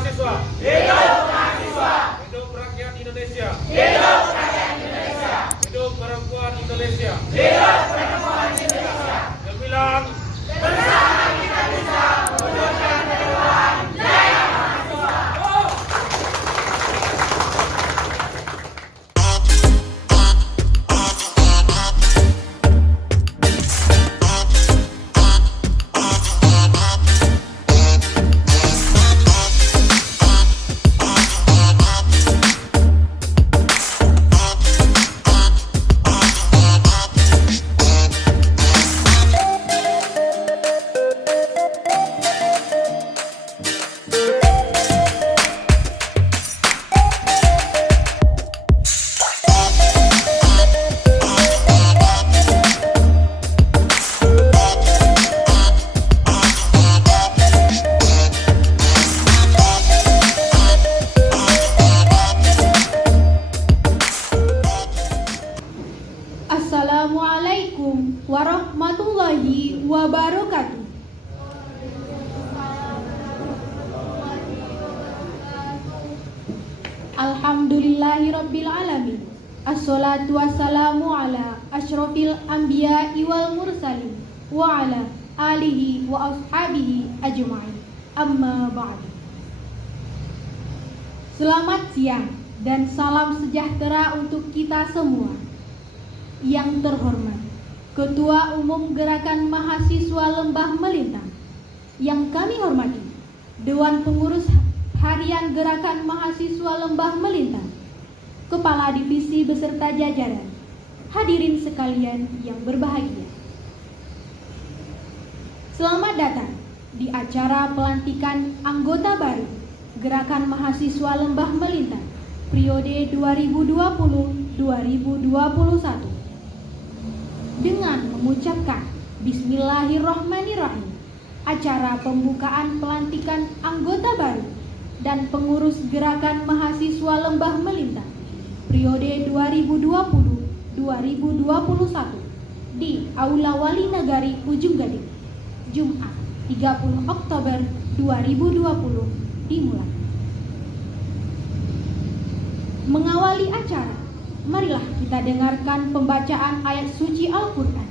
mahasiswa. Hidup mahasiswa. Hidup rakyat Indonesia. Hidup rakyat Indonesia. Hidup perempuan Indonesia. Hidup perempuan Indonesia. Gemilang Bersama kita bisa mewujudkan perubahan jaya mahasiswa. Assalamualaikum warahmatullahi wabarakatuh. Alhamdulillahirabbil alamin. Assalatu wassalamu ala asyrofil anbiya'i wal mursalin wa ala alihi wa ashabihi ajma'in. Amma ba'du. Selamat siang dan salam sejahtera untuk kita semua. Yang terhormat Ketua Umum Gerakan Mahasiswa Lembah Melintang, yang kami hormati Dewan Pengurus Harian Gerakan Mahasiswa Lembah Melintang, Kepala Divisi beserta jajaran, hadirin sekalian yang berbahagia. Selamat datang di acara pelantikan anggota baru Gerakan Mahasiswa Lembah Melintang periode 2020-2021. Dengan mengucapkan Bismillahirrahmanirrahim, acara pembukaan pelantikan anggota baru dan pengurus Gerakan Mahasiswa Lembah Melintang periode 2020-2021 di Aula Wali Nagari Ujung Gading, Jumat 30 Oktober 2020 dimulai. Mengawali acara, marilah kita dengarkan pembacaan ayat suci Al-Quran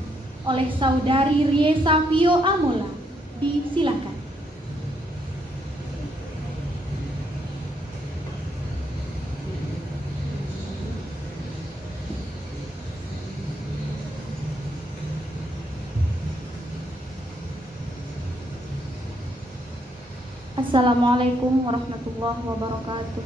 oleh Saudari Rie Savio Amola. Disilakan. Assalamualaikum warahmatullahi wabarakatuh.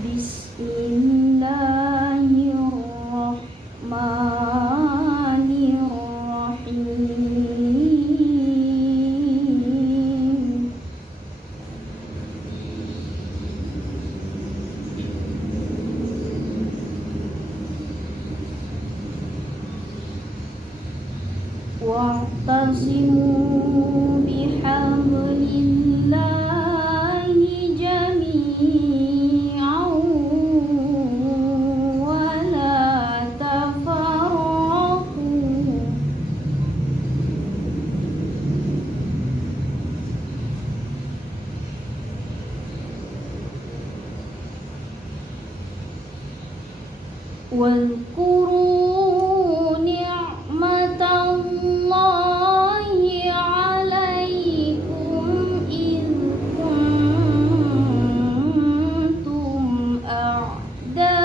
Bismillahirrahmanirrahim. Wa'tasimu bihablillahi jami'an wa la tafarraqu. Wadhkuru ni'matallahi 'alaikum idh kuntum a'da'a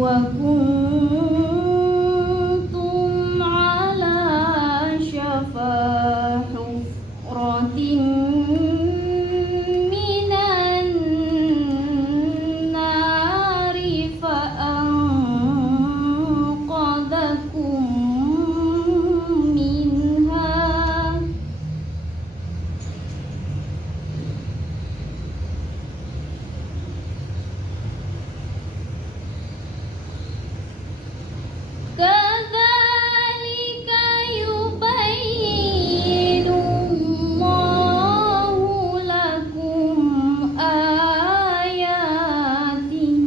وكنتم على شفا حفرة من النار فأنقذكم منها كذلك يبين الله لكم آياته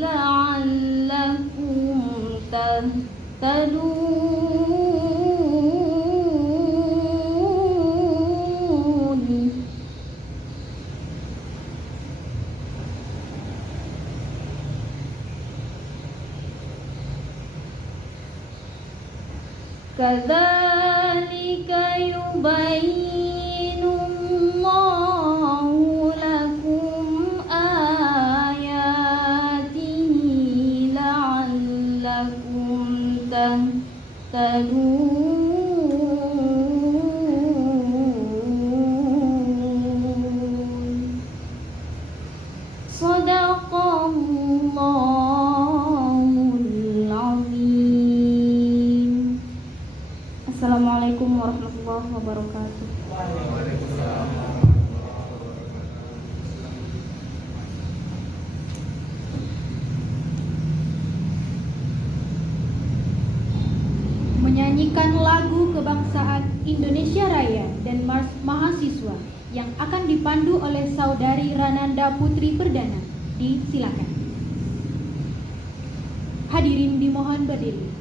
لعلكم تهتدون كذلك يبين الله لكم آياته لعلكم تهتدون صدق الله العظيم. Assalamualaikum warahmatullahi wabarakatuh. Menyanyikan lagu kebangsaan Indonesia Raya dan Mars Mahasiswa yang akan dipandu oleh Saudari Rananda Putri Perdana. Disilakan. Hadirin dimohon berdiri.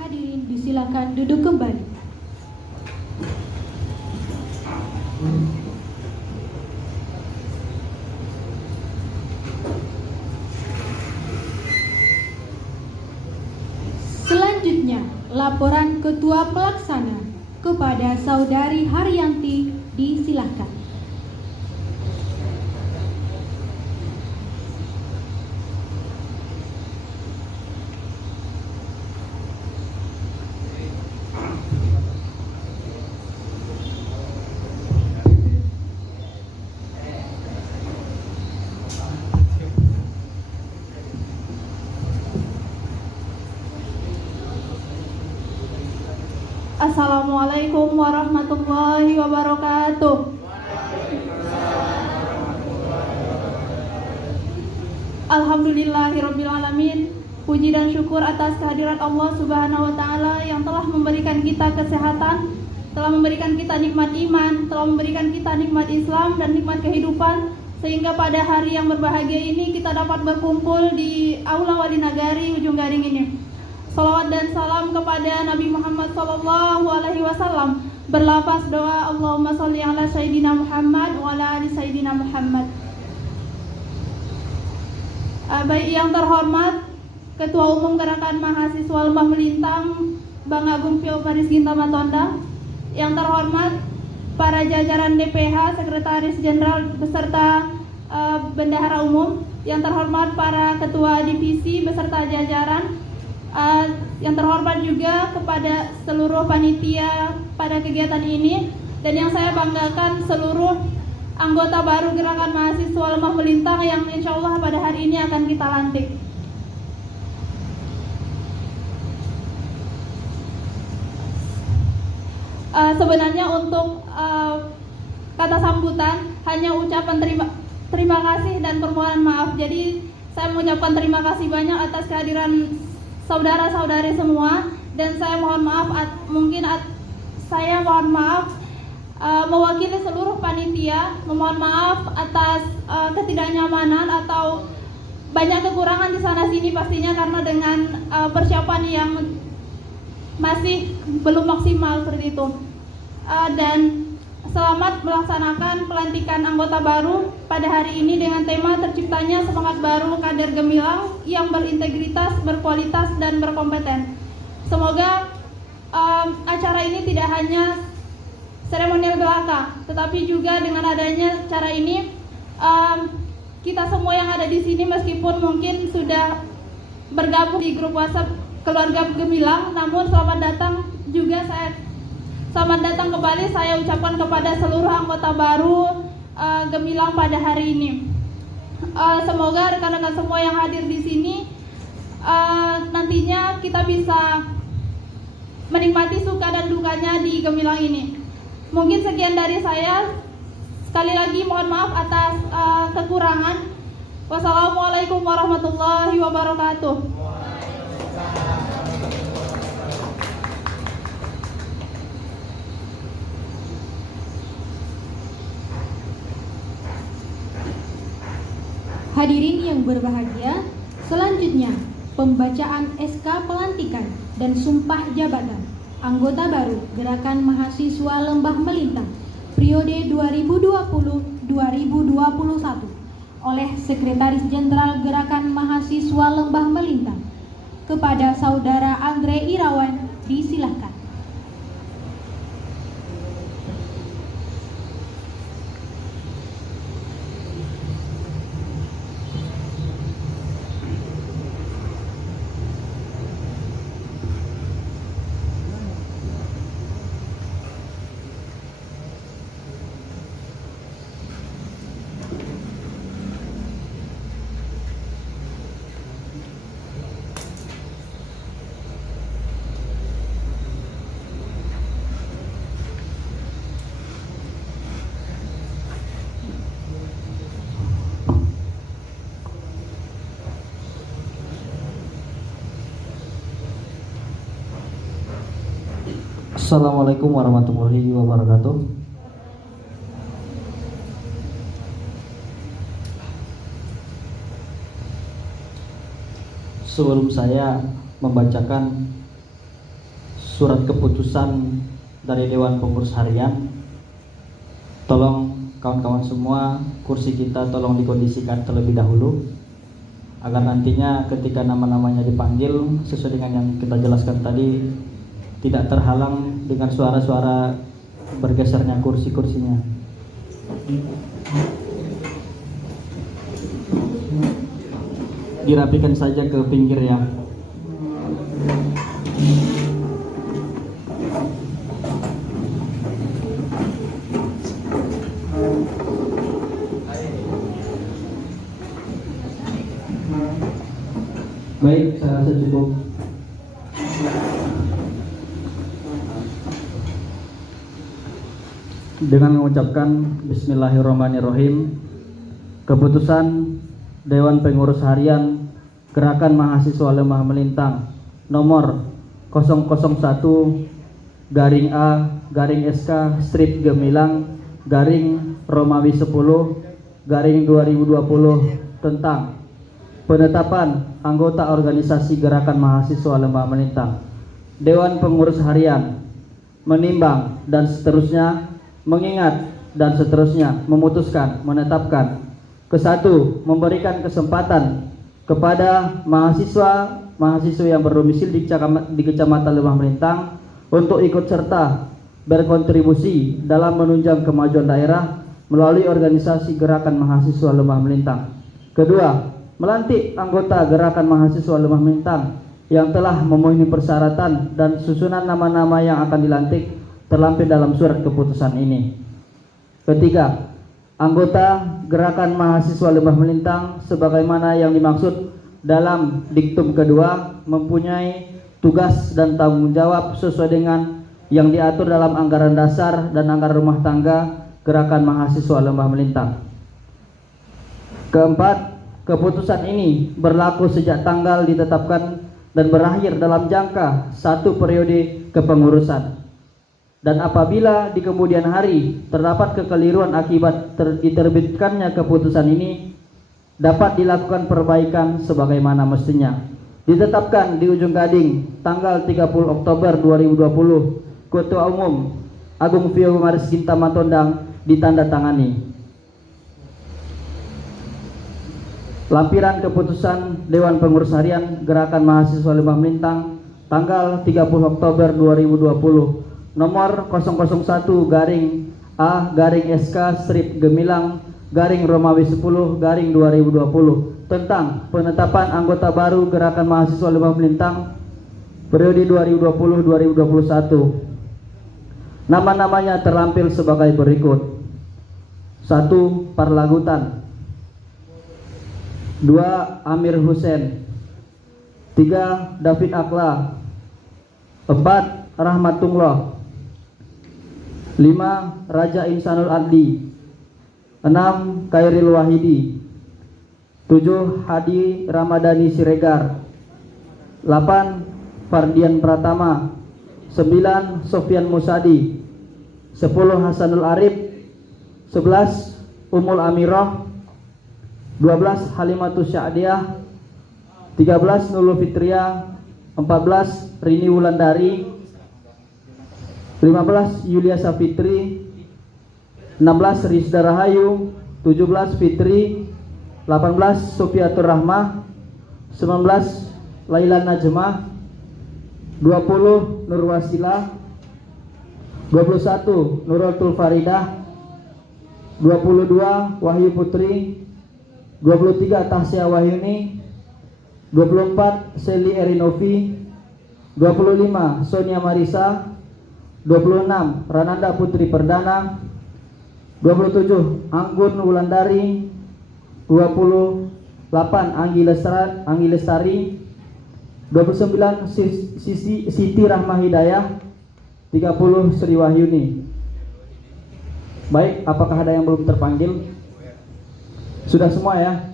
Hadirin disilakan duduk kembali. Selanjutnya, laporan Ketua Pelaksana kepada Saudari Haryanti disilakan. Assalamualaikum warahmatullahi wabarakatuh. Alhamdulillahirabbil alamin. Puji dan syukur atas kehadiran Allah Subhanahu wa taala yang telah memberikan kita kesehatan, telah memberikan kita nikmat iman, telah memberikan kita nikmat Islam dan nikmat kehidupan, sehingga pada hari yang berbahagia ini kita dapat berkumpul di Aula Wali Nagari Ujung Garing ini. Salawat dan salam kepada Nabi Muhammad SAW. Berlafaz doa Allahumma sholli ala Sayyidina Muhammad wa ala ali Sayyidina Muhammad. Baik yang terhormat Ketua Umum Gerakan Mahasiswa Lembah Melintang Bang Agung Pio Paris Gintama Tonda, yang terhormat para jajaran DPH, Sekretaris Jenderal beserta Bendahara Umum, yang terhormat para Ketua Divisi beserta jajaran, yang terhormat juga kepada seluruh panitia pada kegiatan ini, dan yang saya banggakan seluruh anggota baru Gerakan Mahasiswa Lembah Melintang yang insya Allah pada hari ini akan kita lantik. Sebenarnya untuk kata sambutan hanya ucapan terima kasih dan permohonan maaf. Jadi saya mengucapkan terima kasih banyak atas kehadiran saudara-saudari semua, dan saya mohon maaf mewakili seluruh panitia, memohon maaf atas ketidaknyamanan atau banyak kekurangan di sana sini pastinya karena dengan persiapan yang masih belum maksimal seperti itu. Dan selamat melaksanakan pelantikan anggota baru pada hari ini dengan tema terciptanya semangat baru kader gemilang yang berintegritas, berkualitas, dan berkompeten. Semoga acara ini tidak hanya seremonial belaka, tetapi juga dengan adanya cara ini kita semua yang ada di sini meskipun mungkin sudah bergabung di grup WhatsApp keluarga Gemilang, namun selamat datang kembali saya ucapkan kepada seluruh anggota baru Gemilang pada hari ini. Semoga rekan-rekan semua yang hadir di sini nantinya kita bisa menikmati suka dan dukanya di Gemilang ini. Mungkin sekian dari saya. Sekali lagi mohon maaf atas kekurangan. Wassalamualaikum warahmatullahi wabarakatuh. Hadirin yang berbahagia, selanjutnya pembacaan SK pelantikan dan sumpah jabatan anggota baru Gerakan Mahasiswa Lembah Melintang periode 2020-2021 oleh Sekretaris Jenderal Gerakan Mahasiswa Lembah Melintang. Kepada Saudara Andre Irawan, disilahkan. Assalamualaikum warahmatullahi wabarakatuh. Sebelum saya membacakan surat keputusan dari Dewan Pengurus Harian, tolong kawan-kawan semua, kursi kita tolong dikondisikan terlebih dahulu agar nantinya ketika nama-namanya dipanggil sesuai dengan yang kita jelaskan tadi tidak terhalang dengan suara-suara bergesernya kursi-kursinya. Dirapikan saja ke pinggir ya. Baik, saya rasa cukup. Dengan mengucapkan Bismillahirrahmanirrahim, keputusan Dewan Pengurus Harian Gerakan Mahasiswa Lembah Melintang nomor 001-A/Gemilang/Romawi 10/2020 tentang penetapan anggota organisasi Gerakan Mahasiswa Lembah Melintang. Dewan Pengurus Harian menimbang dan seterusnya, mengingat dan seterusnya, memutuskan, menetapkan. Kesatu, memberikan kesempatan kepada mahasiswa yang berdomisili di Kecamatan Lembah Melintang untuk ikut serta berkontribusi dalam menunjang kemajuan daerah melalui organisasi Gerakan Mahasiswa Lembah Melintang. Kedua, melantik anggota Gerakan Mahasiswa Lembah Melintang yang telah memenuhi persyaratan dan susunan nama-nama yang akan dilantik terlampir dalam surat keputusan ini. Ketiga, anggota Gerakan Mahasiswa Lembah Melintang sebagaimana yang dimaksud dalam diktum kedua mempunyai tugas dan tanggung jawab sesuai dengan yang diatur dalam anggaran dasar dan anggaran rumah tangga Gerakan Mahasiswa Lembah Melintang. Keempat, keputusan ini berlaku sejak tanggal ditetapkan dan berakhir dalam jangka 1 periode kepengurusan. Dan apabila di kemudian hari terdapat kekeliruan akibat diterbitkannya keputusan ini, dapat dilakukan perbaikan sebagaimana mestinya. Ditetapkan di ujung gading tanggal 30 Oktober 2020, Ketua Umum Agung Vio Maris Ginta Matondang ditandatangani. Lampiran keputusan Dewan Pengurus Harian Gerakan Mahasiswa Lembah Melintang tanggal 30 Oktober 2020 nomor 001-A/SK/Gemilang/Romawi 10/2020 tentang penetapan anggota baru Gerakan Mahasiswa Lembah Melintang periode 2020-2021. Nama-namanya terlampir sebagai berikut. 1. Parlagutan. 2. Amir Hussein. 3. David Akla. 4. Rahmatullah. 5. Raja Insanul Adli. 6. Khairil Wahidi. 7. Hadi Ramadhani Siregar. 8. Fardian Pratama. 9. Sofyan Musadi. 10. Hasanul Arif. 11. Umul Amirah. 12. Halimatus Sya'diyah. 13. Nurul Fitriah. 14. Rini Wulandari. 15. Yulia Safitri. 16. Rizda Rahayu. 17. Fitri. 18. Sofiatur Rahmah. 19. Laila Najmah. 20. Nur Wasilah. 21. Nuratul Faridah. 22. Wahyu Putri. 23. Tasya Wahyuni. 24. Seli Erinovi. 25. Sonia Marisa. 26. Rananda Putri Perdana. 27. Anggun Wulandari. 28. Anggi Lestari. 29. Siti Rahma Hidayah. 30. Sri Wahyuni. Baik, apakah ada yang belum terpanggil? Sudah semua ya?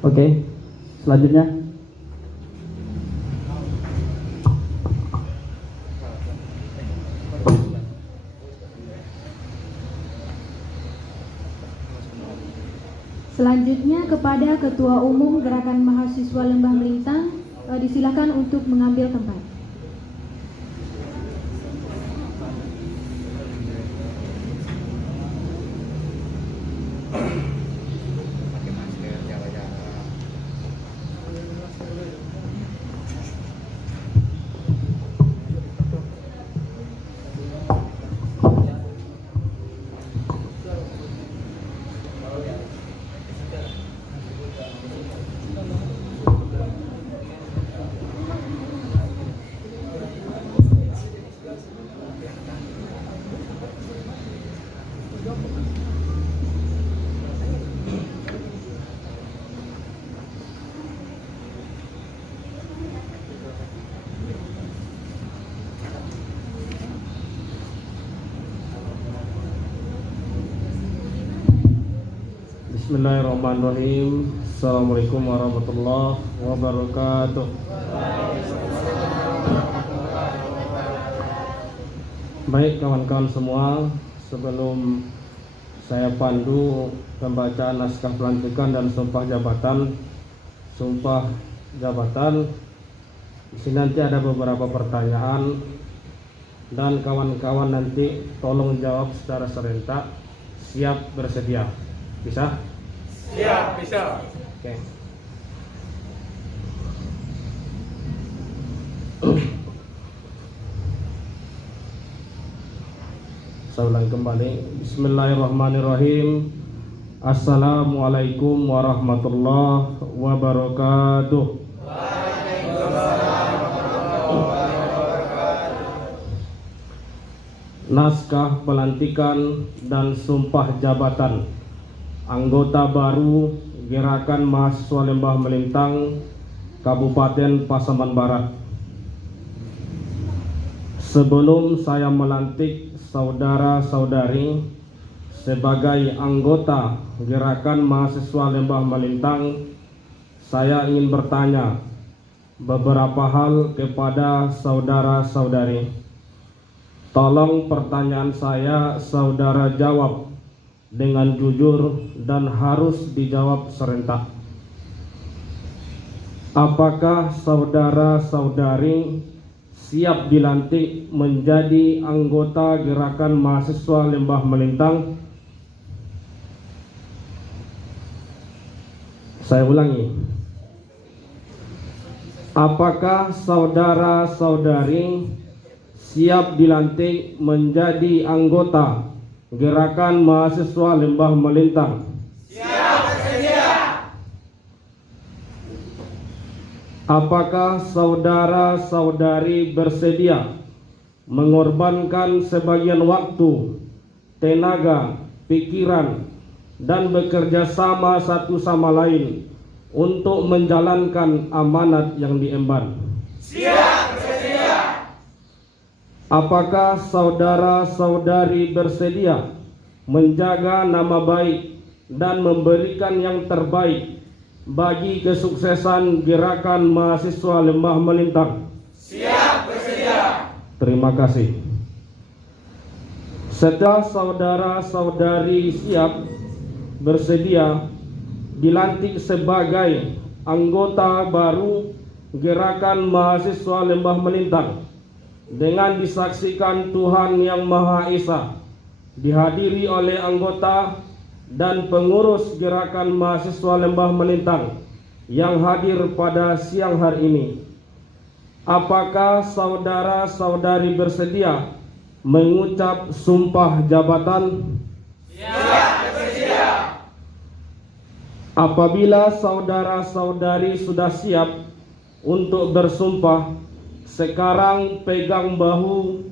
Oke, selanjutnya. Selanjutnya kepada Ketua Umum Gerakan Mahasiswa Lembah Melintang, disilakan untuk mengambil tempat. Bismillahirrahmanirrahim. Assalamualaikum warahmatullahi wabarakatuh. Baik kawan-kawan semua, sebelum saya pandu pembacaan naskah pelantikan dan sumpah jabatan, di sini nanti ada beberapa pertanyaan dan kawan-kawan nanti tolong jawab secara serentak. Siap, bersedia? Bisa? Siap, bisa. Oke. Saya ulang kembali. Bismillahirrahmanirrahim. Assalamualaikum warahmatullahi wabarakatuh. Naskah pelantikan dan sumpah jabatan anggota baru Gerakan Mahasiswa Lembah Melintang Kabupaten Pasaman Barat. Sebelum saya melantik saudara-saudari sebagai anggota Gerakan Mahasiswa Lembah Melintang, saya ingin bertanya beberapa hal kepada saudara-saudari. Tolong pertanyaan saya saudara jawab dengan jujur dan harus dijawab serentak. Apakah saudara-saudari siap dilantik menjadi anggota Gerakan Mahasiswa Lembah Melintang? Saya ulangi. Apakah saudara-saudari siap dilantik menjadi anggota Gerakan Mahasiswa Lembah Melintang? Siap bersedia. Apakah saudara-saudari bersedia mengorbankan sebagian waktu, tenaga, pikiran, dan bekerja sama satu sama lain untuk menjalankan amanat yang diemban? Siap bersedia. Apakah saudara-saudari bersedia menjaga nama baik dan memberikan yang terbaik bagi kesuksesan Gerakan Mahasiswa Lembah Melintang? Siap bersedia. Terima kasih. Setelah saudara-saudari siap bersedia dilantik sebagai anggota baru Gerakan Mahasiswa Lembah Melintang dengan disaksikan Tuhan Yang Maha Esa, dihadiri oleh anggota dan pengurus Gerakan Mahasiswa Lembah Melintang yang hadir pada siang hari ini, apakah saudara-saudari bersedia mengucap sumpah jabatan? Siap bersedia. Apabila saudara-saudari sudah siap untuk bersumpah, sekarang pegang bahu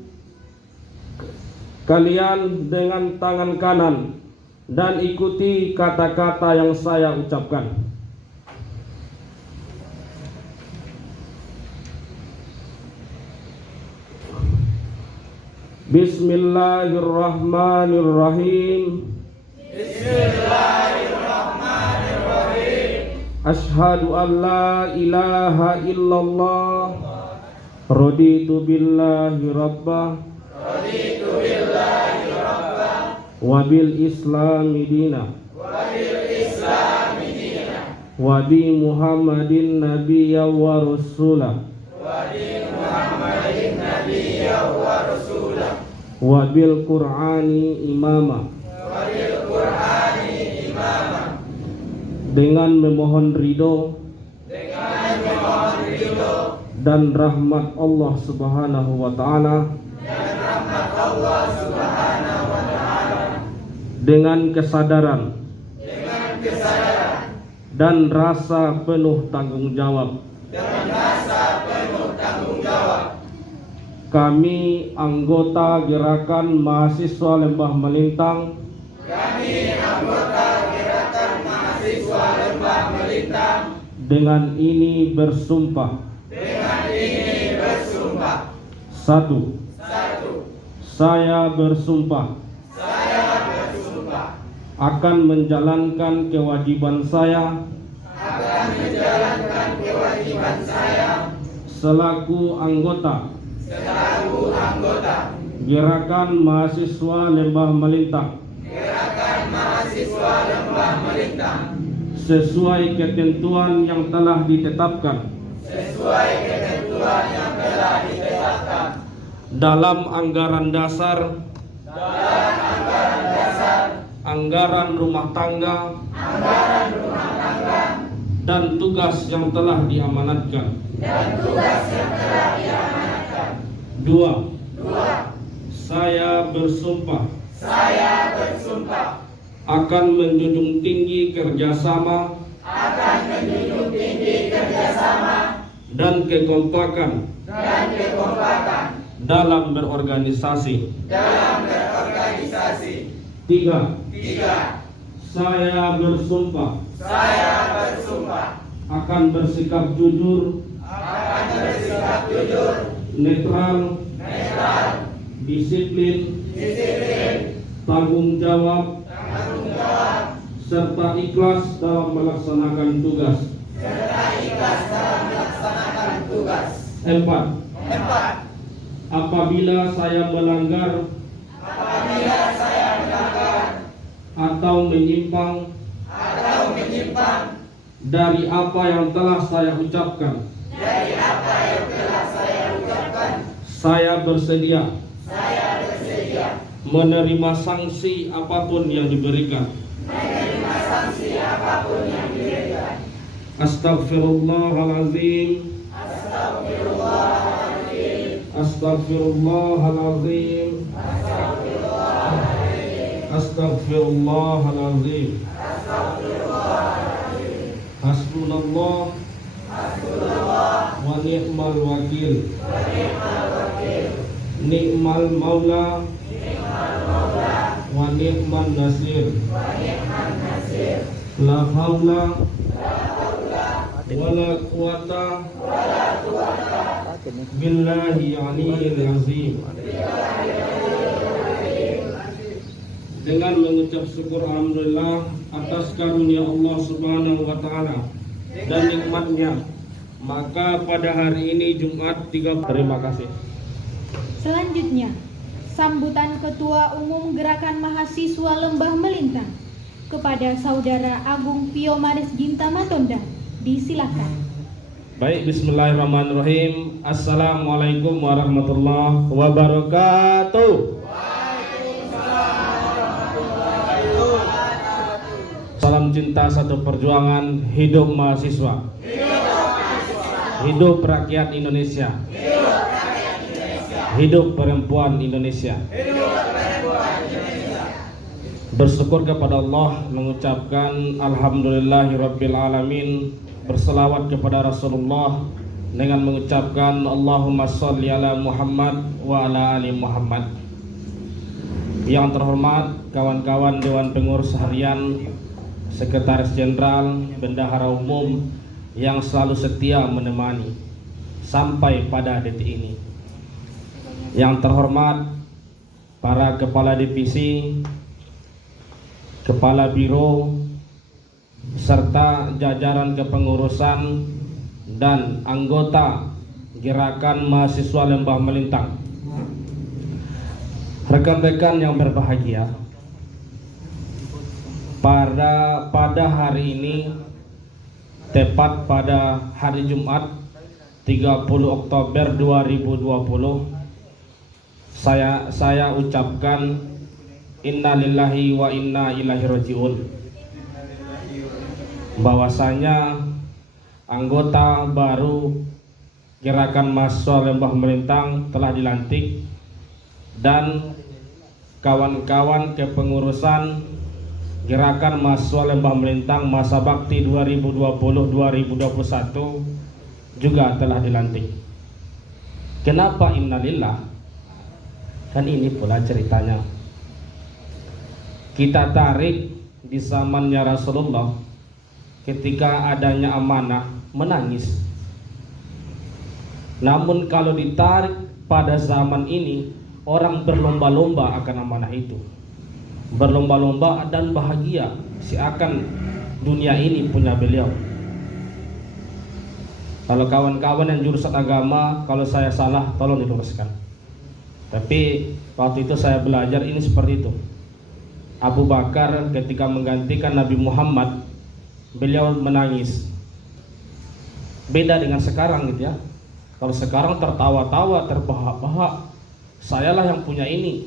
kalian dengan tangan kanan dan ikuti kata-kata yang saya ucapkan. Bismillahirrahmanirrahim. Bismillahirrahmanirrahim. Asyhadu an la ilaha illallah. Raditu billahi rabbah. Raditu billahi rabbah. Wabil islami dina. Wabil islami dina. Wabi Muhammadin nabiyya wa rasulah. Wadi Muhammadin nabiyya wa rasulah. Wabil Qur'ani imama. Wabil Qur'ani imama. Dengan memohon ridho Dengan memohon ridho dan rahmat Allah Subhanahu wa taala, dan rahmat Allah Subhanahu wa taala, dengan kesadaran dengan kesadaran dan rasa penuh tanggung jawab, dan rasa penuh tanggung jawab, kami anggota Gerakan Mahasiswa Lembah Melintang kami anggota Gerakan Mahasiswa Lembah Melintang dengan ini bersumpah. dengan ini bersumpah. 1. Saya bersumpah akan menjalankan kewajiban saya selaku anggota Gerakan Mahasiswa Lembah Melintang sesuai ketentuan yang telah ditetapkan dalam anggaran dasar, anggaran rumah tangga, dan tugas yang telah diamanatkan. 2. Saya bersumpah akan menjunjung tinggi kerjasama dan kekompakan dalam berorganisasi. 3. Saya bersumpah akan bersikap jujur, netral, disiplin, tanggung jawab, serta ikhlas dalam melaksanakan tugas. 4. Apabila saya melanggar atau menyimpang dari apa yang telah saya ucapkan, saya bersedia menerima sanksi apapun yang diberikan. Astaghfirullahalazim. Astaghfirullahaladzim. Astaghfirullahaladzim. Hasbunallah wa ni'mal wakil. Ni'mal maula wa ni'man nasir. La haula wa la quwata billahi aliyil azim. Dengan mengucap syukur alhamdulillah atas karunia Allah Subhanahu wa taala dan nikmatnya, maka pada hari ini Jumat 3. Terima kasih. Selanjutnya, sambutan Ketua Umum Gerakan Mahasiswa Lembah Melintang kepada Saudara Agung Pio Maris Ginta Matonda. Disilakan. Baik, bismillahirrahmanirrahim. Assalamualaikum warahmatullahi wabarakatuh. Salam cinta satu perjuangan, hidup mahasiswa. Hidup rakyat Indonesia. Hidup perempuan Indonesia. Bersyukur kepada Allah, mengucapkan alhamdulillahirabbil alamin, berselawat kepada Rasulullah dengan mengucapkan Allahumma sholli ala Muhammad wa ala ali Muhammad. Yang terhormat kawan-kawan Dewan Pengurus Harian, Sekretaris Jenderal, Bendahara Umum yang selalu setia menemani sampai pada detik ini. Yang terhormat para kepala divisi, kepala biro, serta jajaran kepengurusan dan anggota Gerakan Mahasiswa Lembah Melintang. Rekan-rekan yang berbahagia, pada hari ini, tepat pada hari Jumat 30 Oktober 2020, saya ucapkan innalillahi wa inna ilaihi rajiun. Bahwasanya anggota baru Gerakan Mahasiswa Lembah Melintang telah dilantik dan kawan-kawan kepengurusan Gerakan Mahasiswa Lembah Melintang masa bakti 2020-2021 juga telah dilantik. Kenapa innalillah? Kan ini pula ceritanya. Kita tarik di zamannya Rasulullah, ketika adanya amanah menangis. Namun kalau ditarik pada zaman ini, orang berlomba-lomba akan amanah itu, berlomba-lomba dan bahagia seakan dunia ini punya beliau. Kalau kawan-kawan yang jurusan agama, kalau saya salah tolong diluruskan. Tapi waktu itu saya belajar ini seperti itu. Abu Bakar ketika menggantikan Nabi Muhammad, beliau menangis. Beda dengan sekarang gitu ya. Kalau sekarang tertawa-tawa, terbahak-bahak, sayalah yang punya ini,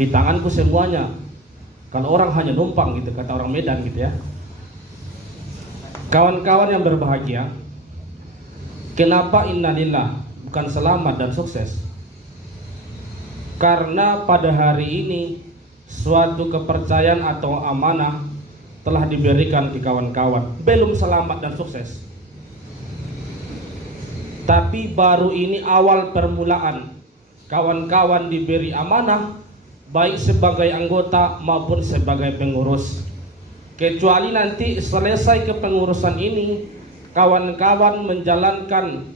di tanganku semuanya. Kalau orang hanya numpang gitu, kata orang Medan gitu ya. Kawan-kawan yang berbahagia, kenapa innalillah bukan selamat dan sukses? Karena pada hari ini suatu kepercayaan atau amanah telah diberikan ke kawan-kawan. Belum selamat dan sukses, tapi baru ini awal permulaan. Kawan-kawan diberi amanah, baik sebagai anggota maupun sebagai pengurus. Kecuali nanti selesai kepengurusan ini, kawan-kawan menjalankan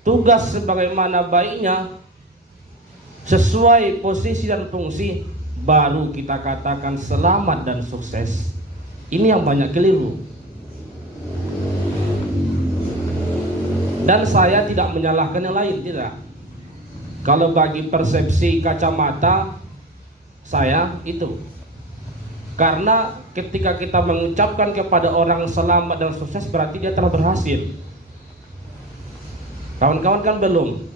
tugas sebagaimana baiknya, sesuai posisi dan fungsi, baru kita katakan selamat dan sukses. Ini yang banyak keliru. Dan saya tidak menyalahkan yang lain, tidak. Kalau bagi persepsi kacamata saya itu, karena ketika kita mengucapkan kepada orang selamat dan sukses, berarti dia telah berhasil. Kawan-kawan kan belum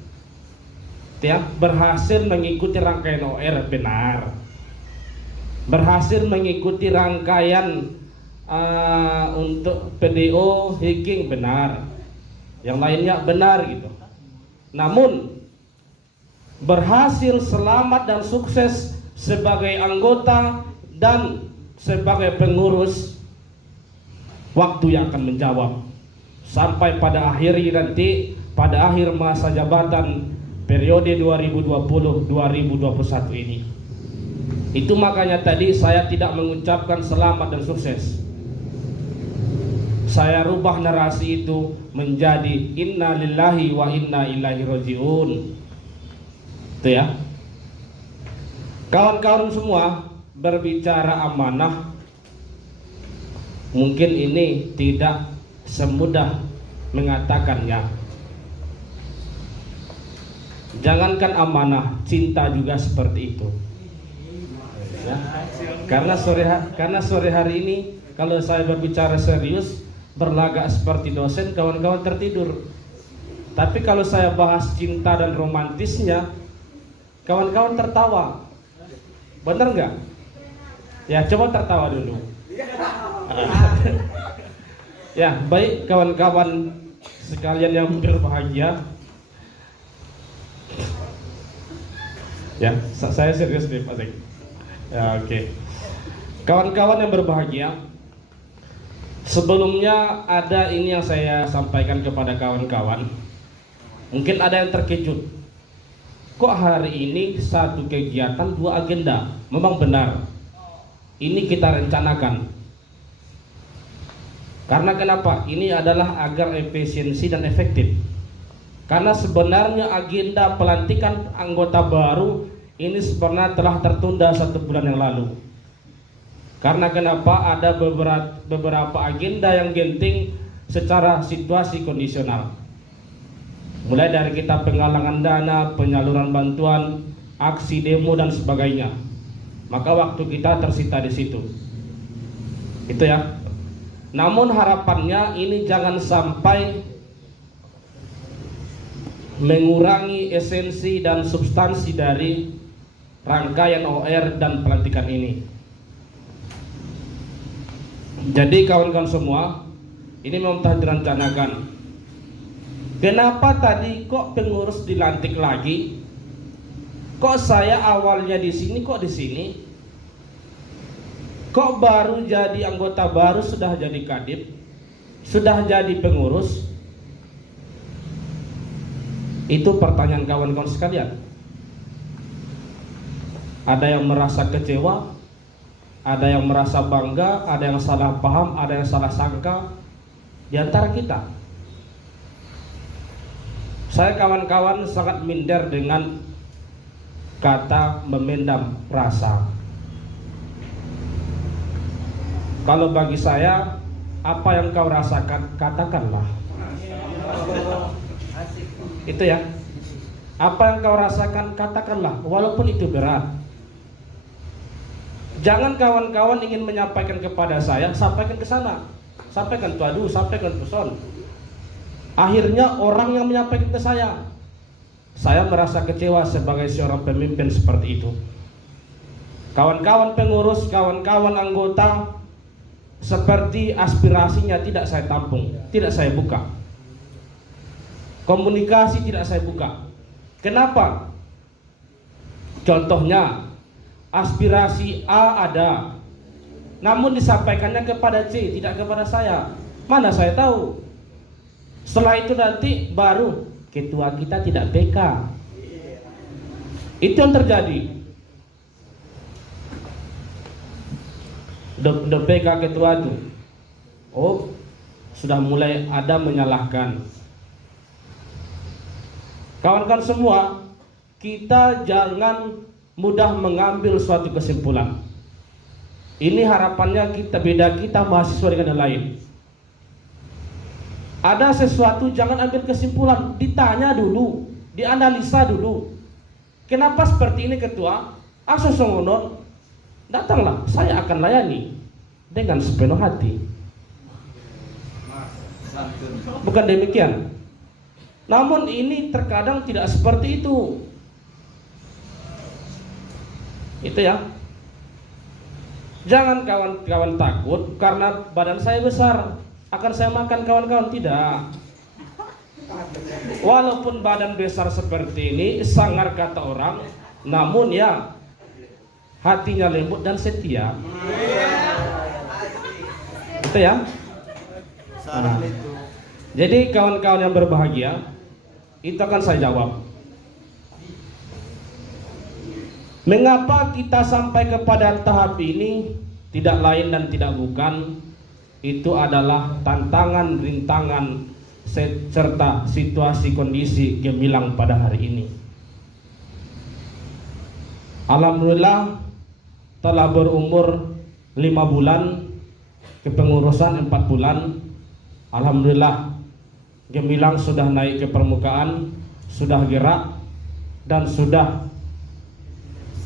ya, berhasil mengikuti rangkaian OR, benar. Berhasil mengikuti rangkaian untuk PDO Hiking, benar. yang lainnya benar gitu. Namun berhasil selamat dan sukses sebagai anggota dan sebagai pengurus, waktu yang akan menjawab sampai pada nanti pada akhir masa jabatan periode 2020-2021 ini. Itu makanya tadi saya tidak mengucapkan selamat dan sukses. Saya rubah narasi itu menjadi inna lillahi wa inna ilaihi rajiun. Itu ya. Kawan-kawan semua, berbicara amanah mungkin ini tidak semudah mengatakannya. Jangankan amanah, cinta juga seperti itu. Ya. Karena sore hari ini kalau saya berbicara serius, berlagak seperti dosen, kawan-kawan tertidur. Tapi kalau saya bahas cinta dan romantisnya, kawan-kawan tertawa. Benar nggak? Ya, coba tertawa dulu. Ya, baik kawan-kawan sekalian yang berbahagia. Ya, saya serius nih Pak Sek. Ya, oke. Kawan-kawan yang berbahagia, sebelumnya ada ini yang saya sampaikan kepada kawan-kawan. Mungkin ada yang terkejut. Kok hari ini satu kegiatan dua agenda? Memang benar. Ini kita rencanakan. Karena kenapa? Ini adalah agar efisiensi dan efektif. Karena sebenarnya agenda pelantikan anggota baru ini sebenarnya telah tertunda 1 bulan yang lalu. Karena kenapa? Ada beberapa agenda yang genting secara situasi kondisional. Mulai dari kita penggalangan dana, penyaluran bantuan, aksi demo dan sebagainya. Maka waktu kita tersita di situ. Itu ya. Namun harapannya ini jangan sampai mengurangi esensi dan substansi dari rangkaian OR dan pelantikan ini. Jadi kawan-kawan semua, ini memang telah direncanakan. Kenapa tadi kok pengurus dilantik lagi? Kok saya awalnya di sini, kok di sini? Kok baru jadi anggota baru sudah jadi kadip, sudah jadi pengurus? Itu pertanyaan kawan-kawan sekalian. Ada yang merasa kecewa, ada yang merasa bangga, ada yang salah paham, ada yang salah sangka di antara kita. Saya kawan-kawan sangat minder dengan kata memendam rasa. Kalau bagi saya, apa yang kau rasakan, katakanlah. Itu ya. Apa yang kau rasakan, katakanlah, walaupun itu berat. Jangan kawan-kawan ingin menyampaikan kepada saya, sampaikan ke sana. Sampaikan tuadu, sampaikan peson. Akhirnya orang yang menyampaikan ke saya merasa kecewa sebagai seorang pemimpin seperti itu. Kawan-kawan pengurus, kawan-kawan anggota, seperti aspirasinya tidak saya tampung, tidak saya buka. Komunikasi tidak saya buka. Kenapa? Contohnya, aspirasi A ada, namun disampaikannya kepada C, tidak kepada saya. Mana saya tahu? Setelah itu nanti baru ketua kita tidak PK. Itu yang terjadi. The PK ketua itu, oh sudah mulai ada menyalahkan. Kawan-kawan semua, kita jangan mudah mengambil suatu kesimpulan. Ini harapannya kita mahasiswa dengan yang lain. Ada sesuatu jangan ambil kesimpulan, ditanya dulu, dianalisa dulu. Kenapa seperti ini ketua? Asosongonon, datanglah, saya akan layani dengan sepenuh hati. Bukan demikian. Namun ini terkadang tidak seperti itu. Itu ya. Jangan kawan-kawan takut karena badan saya besar akan saya makan kawan-kawan, tidak. Walaupun badan besar seperti ini, sangar kata orang, namun ya hatinya lembut dan setia. Betul ya? Nah, jadi kawan-kawan yang berbahagia, itu akan saya jawab. Mengapa kita sampai kepada tahap ini? Tidak lain dan tidak bukan, itu adalah tantangan, rintangan, serta situasi kondisi gemilang pada hari ini. Alhamdulillah telah berumur 5 bulan, kepengurusan 4 bulan. Alhamdulillah gemilang sudah naik ke permukaan, sudah gerak dan sudah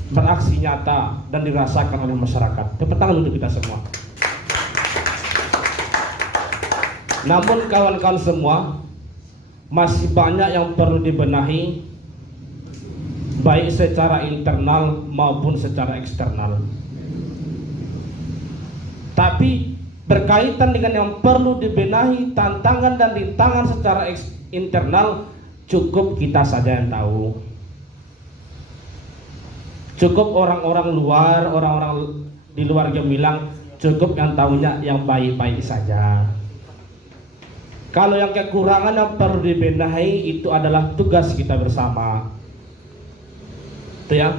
beraksi nyata dan dirasakan oleh masyarakat. Tepuk tangan untuk kita semua. Namun kawan-kawan semua, masih banyak yang perlu dibenahi, baik secara internal maupun secara eksternal. Tapi berkaitan dengan yang perlu dibenahi, tantangan dan rintangan secara internal, cukup kita saja yang tahu. Cukup orang-orang luar, orang-orang di luar gemilang, cukup yang tahunya yang baik-baik saja. Kalau yang kekurangan yang perlu dibenahi, itu adalah tugas kita bersama. Itu ya.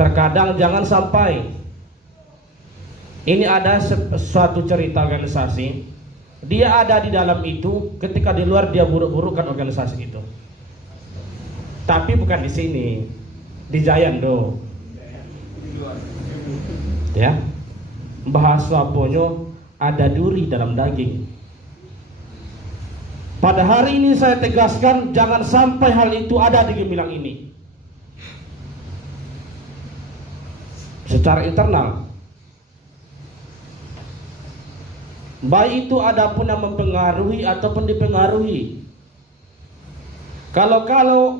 Terkadang jangan sampai ini ada suatu cerita organisasi, dia ada di dalam itu, ketika di luar dia buruk-burukan organisasi itu. Tapi bukan di sini, di Jayando. Ya, bahasa ponyo ada duri dalam daging. Pada hari ini saya tegaskan, jangan sampai hal itu ada di gemilang ini. Secara internal, baik itu ada pun yang mempengaruhi ataupun dipengaruhi. Kalau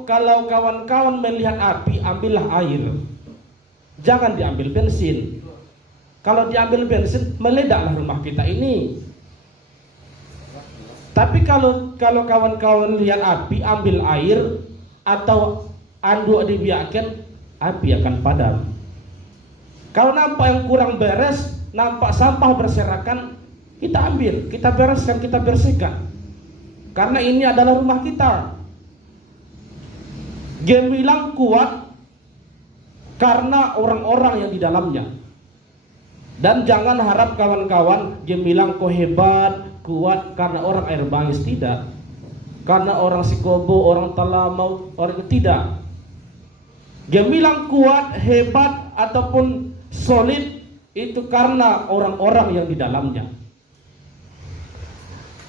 kawan-kawan melihat api, ambillah air. Jangan diambil bensin. Kalau diambil bensin, meledaklah rumah kita ini. Tapi kalau kawan-kawan lihat api, ambil air atau anduk dibiarkan, api akan padam. Kalau nampak yang kurang beres, nampak sampah berserakan, kita ambil, kita bereskan, kita bersihkan. Karena ini adalah rumah kita. Gemilang kuat karena orang-orang yang di dalamnya. Dan jangan harap kawan-kawan gemilang kok hebat, kuat karena orang air bangis, tidak. Karena orang Sikobo, orang Talamau, orang tidak. Gemilang kuat, hebat ataupun solid itu karena orang-orang yang di dalamnya.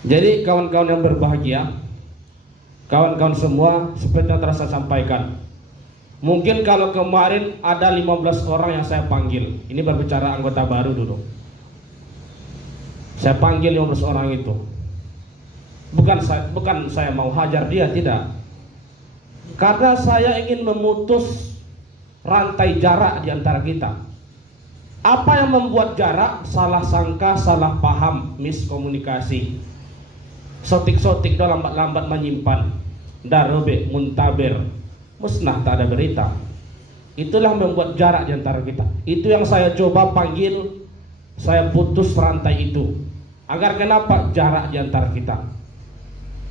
Jadi kawan-kawan yang berbahagia, kawan-kawan semua, seperti yang telah saya sampaikan, mungkin kalau kemarin ada 15 orang yang saya panggil, ini berbicara anggota baru dulu. Saya panggil 15 orang itu. Bukan saya mau hajar dia, tidak. Karena saya ingin memutus rantai jarak di antara kita. Apa yang membuat jarak? Salah sangka, salah paham, miskomunikasi. Sotik-sotik dan lambat-lambat menyimpan. Darobe, muntaber, musnah, tak ada berita. Itulah membuat jarak di antara kita. Itu yang saya coba panggil, saya putus rantai itu. Agar kenapa? Jarak di antara kita.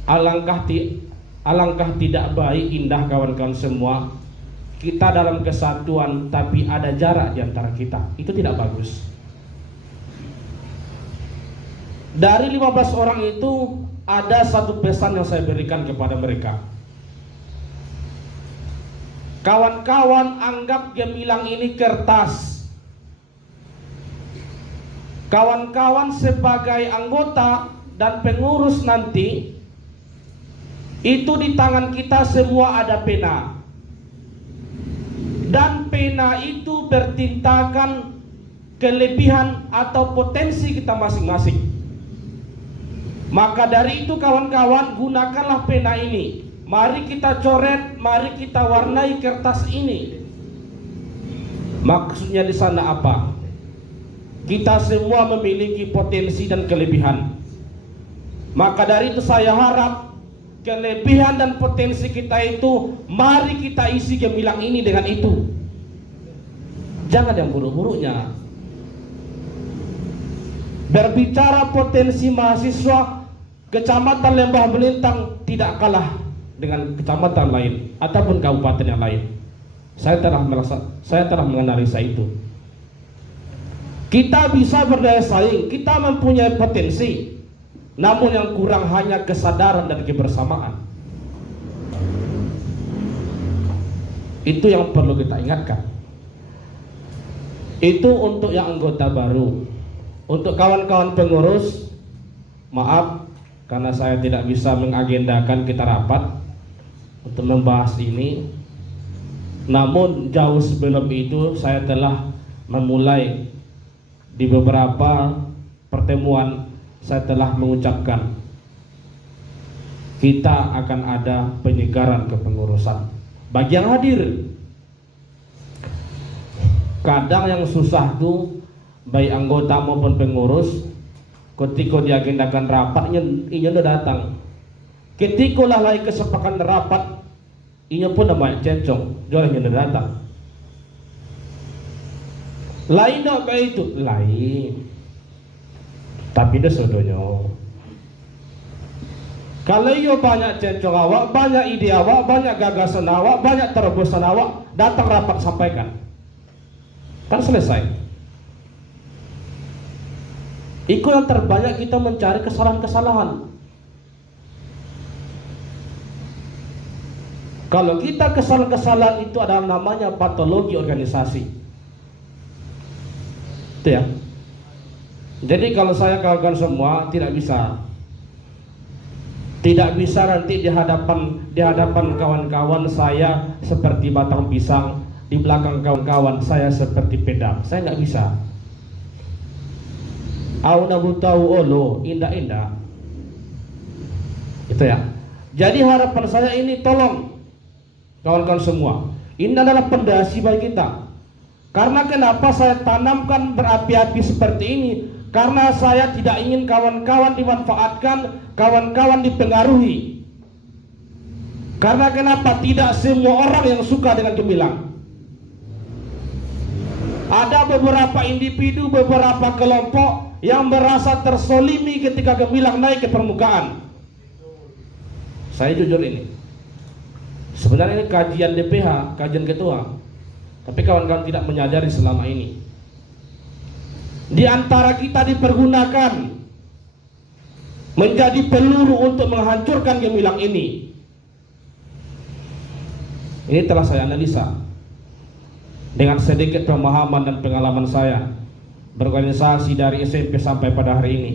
Alangkah tidak baik, indah kawan-kawan semua, kita dalam kesatuan tapi ada jarak di antara kita. Itu tidak bagus. Dari 15 orang itu ada satu pesan yang saya berikan kepada mereka. Kawan-kawan, anggap gemilang ini kertas. Kawan-kawan sebagai anggota dan pengurus nanti, itu di tangan kita semua ada pena. Dan pena itu bertintakan kelebihan atau potensi kita masing-masing. Maka dari itu kawan-kawan, gunakanlah pena ini. Mari kita coret, mari kita warnai kertas ini. Maksudnya di sana apa? Kita semua memiliki potensi dan kelebihan. Maka dari itu saya harap kelebihan dan potensi kita itu, mari kita isi gemilang ini dengan itu. Jangan yang buruk-buruknya. Berbicara potensi mahasiswa, Kecamatan Lembah Melintang tidak kalah dengan kecamatan lain ataupun kabupaten yang lain. Saya telah menganalisa itu. Kita bisa berdaya saing, kita mempunyai potensi, namun yang kurang hanya kesadaran dan kebersamaan. Itu yang perlu kita ingatkan. Itu untuk yang anggota baru. Untuk kawan-kawan pengurus, maaf karena saya tidak bisa mengagendakan kita rapat untuk membahas ini. Namun jauh sebelum itu saya telah memulai di beberapa pertemuan, saya telah mengucapkan kita akan ada penyegaran kepengurusan bagi yang hadir. Kadang yang susah tuh baik anggota maupun pengurus, ketika diagendakan rapat inya udah datang. Ketika lah lagi kesepakatan rapat, inya pun namanya cencong, jualnya udah datang. Lain dok kayak itu, lain. Tapi itu sodonyo. Kalau iyo banyak cencong awak, banyak ide awak, banyak gagasan awak, banyak terobosan awak, datang rapat sampaikan, kan selesai. Itu yang terbanyak kita mencari kesalahan-kesalahan. Kalau kita kesalahan-kesalahan itu adalah namanya patologi organisasi. Itu ya. Jadi kalau saya kawan-kawan semua tidak bisa nanti di hadapan kawan-kawan saya seperti batang pisang, di belakang kawan-kawan saya seperti pedang. Saya nggak bisa. Auna butau olo indah-indah. Itu ya. Jadi harapan saya ini, tolong kawan-kawan semua, ini adalah pondasi bagi kita. Karena kenapa saya tanamkan berapi-api seperti ini? Karena saya tidak ingin kawan-kawan dimanfaatkan, kawan-kawan dipengaruhi. Karena kenapa? Tidak semua orang yang suka dengan gemilang. Ada beberapa individu, beberapa kelompok yang merasa tersolimi ketika gemilang naik ke permukaan. Saya jujur ini. Sebenarnya ini kajian DPH, kajian ketua. Tapi kawan-kawan tidak menyadari selama ini. Di antara kita dipergunakan menjadi peluru untuk menghancurkan gemilang ini. Ini telah saya analisa dengan sedikit pemahaman dan pengalaman saya berorganisasi dari SMP sampai pada hari ini.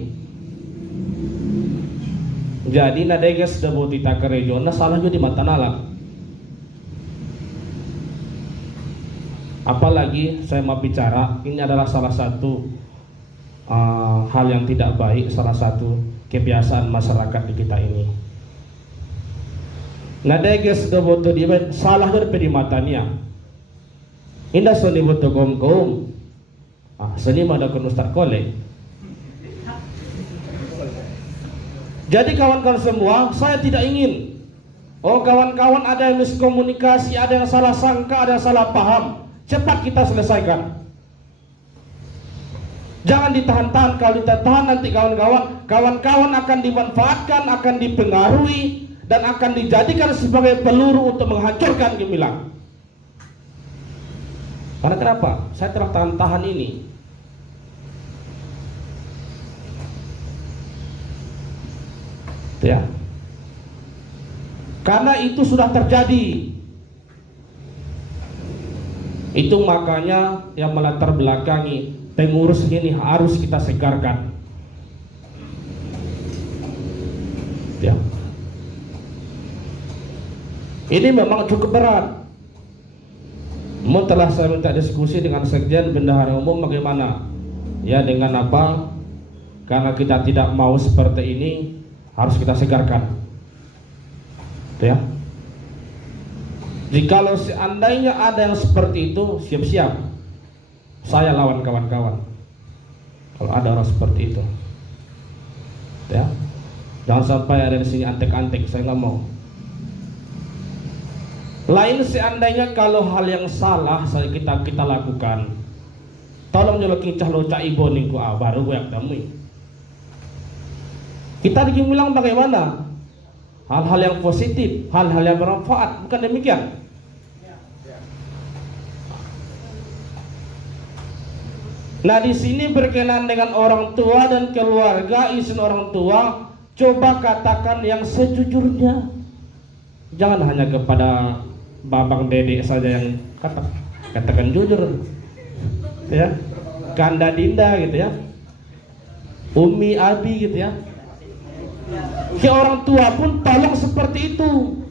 Jadi nadeges debutita ke region, salahnya di mata nalak. Apalagi saya mau bicara, ini adalah salah satu hal yang tidak baik, salah satu kebiasaan masyarakat di kita ini. Nadeges debutu di salah dari matanya. Indah soni butuh gom-gom. Seni ada kun Ustaz Kole. Jadi kawan-kawan semua, saya tidak ingin kawan-kawan ada yang miskomunikasi, ada yang salah sangka, ada yang salah paham. Cepat kita selesaikan. Jangan ditahan-tahan. Kalau ditahan nanti kawan-kawan akan dimanfaatkan, akan dipengaruhi, dan akan dijadikan sebagai peluru untuk menghancurkan gemilang. Karena kenapa? Saya telah tahan-tahan ini. Ya. Karena itu sudah terjadi. Itu makanya yang melatar belakangi pengurus ini harus kita segarkan. Ya. Ini memang cukup berat. Telah saya minta diskusi dengan Sekjen Bendahara Umum bagaimana? Ya, dengan apa? Karena kita tidak mau seperti ini, harus kita segarkan. Ya. Jikalau seandainya ada yang seperti itu, siap-siap saya lawan kawan-kawan. Kalau ada orang seperti itu. Ya. Jangan sampai ada di sini antek-antek, saya nggak mau. Lain seandainya kalau hal yang salah kita lakukan, tolong jolo kincah lo cak ibo ningku baru gue yang damai. Kita dibilang bagaimana? Hal-hal yang positif, hal-hal yang bermanfaat, bukan demikian? Nah, di sini berkenaan dengan orang tua dan keluarga, izin orang tua, coba katakan yang sejujurnya. Jangan hanya kepada babang dedek saja yang katakan jujur, ya, kanda dinda gitu ya, umi abi gitu ya. Ke orang tua pun tolong seperti itu,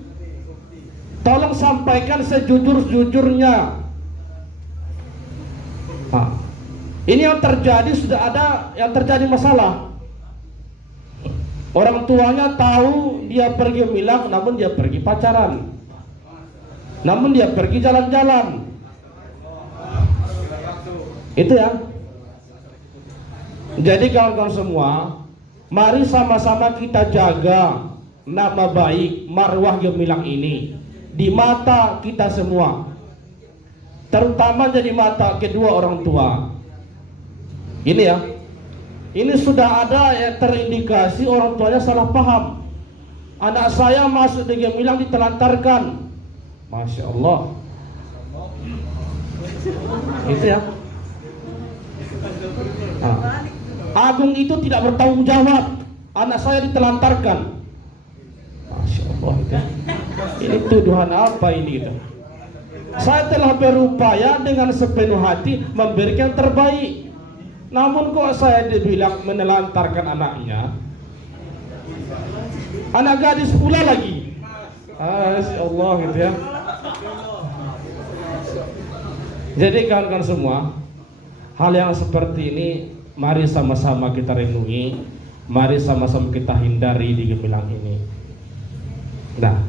tolong sampaikan sejujur-jujurnya. Ini yang terjadi, sudah ada yang terjadi masalah. Orang tuanya tahu dia pergi milang, namun dia pergi pacaran, namun dia pergi jalan-jalan. Itu ya. Jadi kawan-kawan semua, mari sama-sama kita jaga nama baik marwah gemilang ini di mata kita semua, terutama jadi mata kedua orang tua. Ini ya, ini sudah ada yang terindikasi orang tuanya salah paham. Anak saya masuk di gemilang ditelantarkan, Masya Allah. Itu ya. Agung itu tidak bertanggung jawab, anak saya ditelantarkan, Masya Allah. Ini tuduhan apa ini gitu? Saya telah berupaya dengan sepenuh hati memberikan terbaik, namun kok saya dibilang menelantarkan anaknya, anak gadis pula lagi. Masya Allah gitu ya. Jadi kawan-kawan semua, hal yang seperti ini mari sama-sama kita renungi, mari sama-sama kita hindari di gemilang ini. Nah,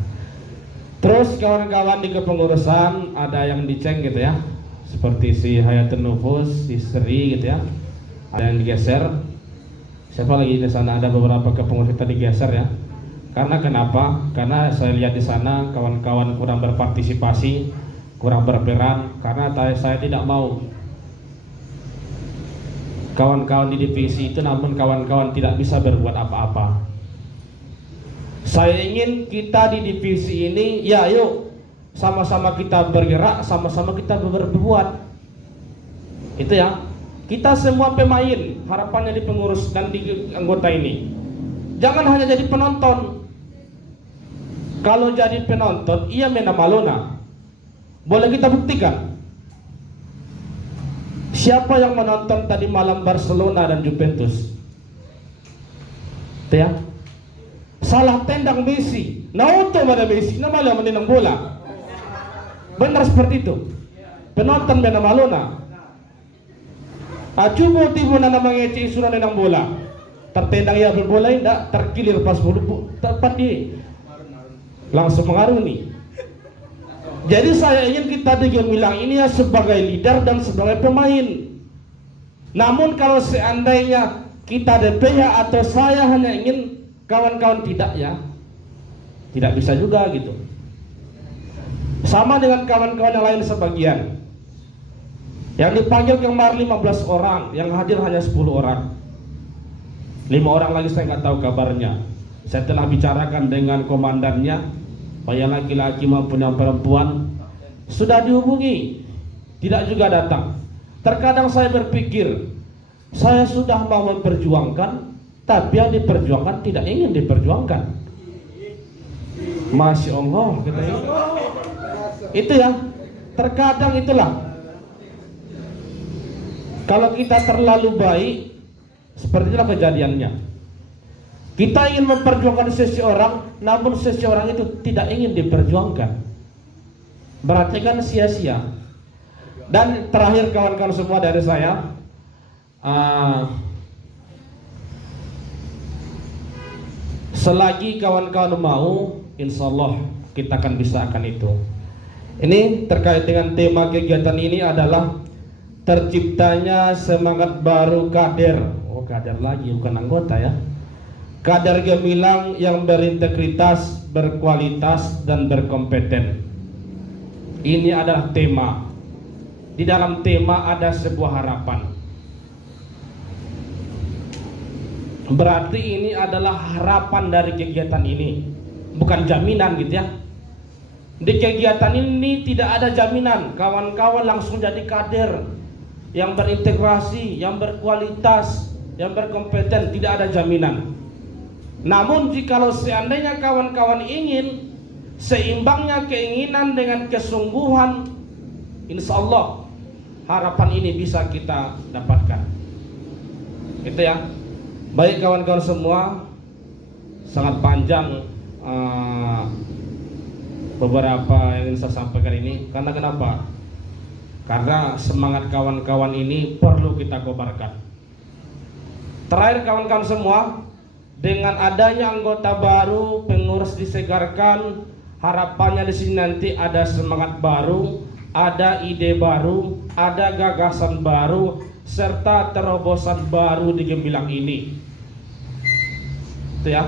terus kawan-kawan di kepengurusan ada yang diceng gitu ya, seperti si Hayatun Nufus, si Sri gitu ya, ada yang digeser. Siapa lagi di sana? Ada beberapa kepengurusan kita digeser ya. Karena kenapa? Karena saya lihat di sana kawan-kawan kurang berpartisipasi, kurang berperan. Karena saya tidak mau kawan-kawan di divisi itu, namun kawan-kawan tidak bisa berbuat apa-apa. Saya ingin kita di divisi ini, ya yuk sama-sama kita bergerak, sama-sama kita berbuat. Itu ya. Kita semua pemain, harapannya di pengurus dan di anggota ini. Jangan hanya jadi penonton. Kalau jadi penonton, ia mena malona. Boleh kita buktikan. Siapa yang menonton tadi malam Barcelona dan Juventus? Itu ya. Salah tendang Messi. Nauto pada Messi, namanya menendang bola. Benar seperti itu. Penonton mena malona. Cuba tiba nana mengecek isu nendang bola. Tertendang ya berbola tidak, terkilir pas bulu tepat dia. Langsung mengaruni. Jadi saya ingin kita di gemilang ini ya sebagai leader dan sebagai pemain. Namun kalau seandainya kita DPH atau saya hanya ingin, kawan-kawan tidak ya, tidak bisa juga gitu. Sama dengan kawan-kawan yang lain sebagian. Yang dipanggil kemarin 15 orang, yang hadir hanya 10 orang. 5 orang lagi saya nggak tahu kabarnya. Saya telah bicarakan dengan komandannya, baik laki-laki maupun yang perempuan, sudah dihubungi, tidak juga datang. Terkadang saya berpikir, saya sudah mau memperjuangkan, tapi yang diperjuangkan tidak ingin diperjuangkan. Masya Allah, itu ya. Terkadang itulah, kalau kita terlalu baik, seperti itulah kejadiannya. Kita ingin memperjuangkan seseorang, namun seseorang itu tidak ingin diperjuangkan. Berarti kan sia-sia. Dan terakhir kawan-kawan semua dari saya, selagi kawan-kawan mau, insya Allah kita akan bisa akan itu. Ini terkait dengan tema kegiatan ini adalah terciptanya semangat baru kader. Oh, kader lagi, bukan anggota ya. kader gemilang yang berintegritas, berkualitas, dan berkompeten. Ini adalah tema. Di dalam tema ada sebuah harapan. Berarti ini adalah harapan dari kegiatan ini, bukan jaminan gitu ya. Di kegiatan ini tidak ada jaminan kawan-kawan langsung jadi kader yang berintegrasi, yang berkualitas, yang berkompeten, tidak ada jaminan. Namun jikalau seandainya kawan-kawan ingin seimbangnya keinginan dengan kesungguhan, insya Allah harapan ini bisa kita dapatkan. Gitu ya. Baik kawan-kawan semua, sangat panjang beberapa yang ingin saya sampaikan ini. Karena kenapa? Karena semangat kawan-kawan ini perlu kita kobarkan. Terakhir kawan-kawan semua, dengan adanya anggota baru, pengurus disegarkan, harapannya di sini nanti ada semangat baru, ada ide baru, ada gagasan baru, serta terobosan baru di Gemilang ini. Itu ya.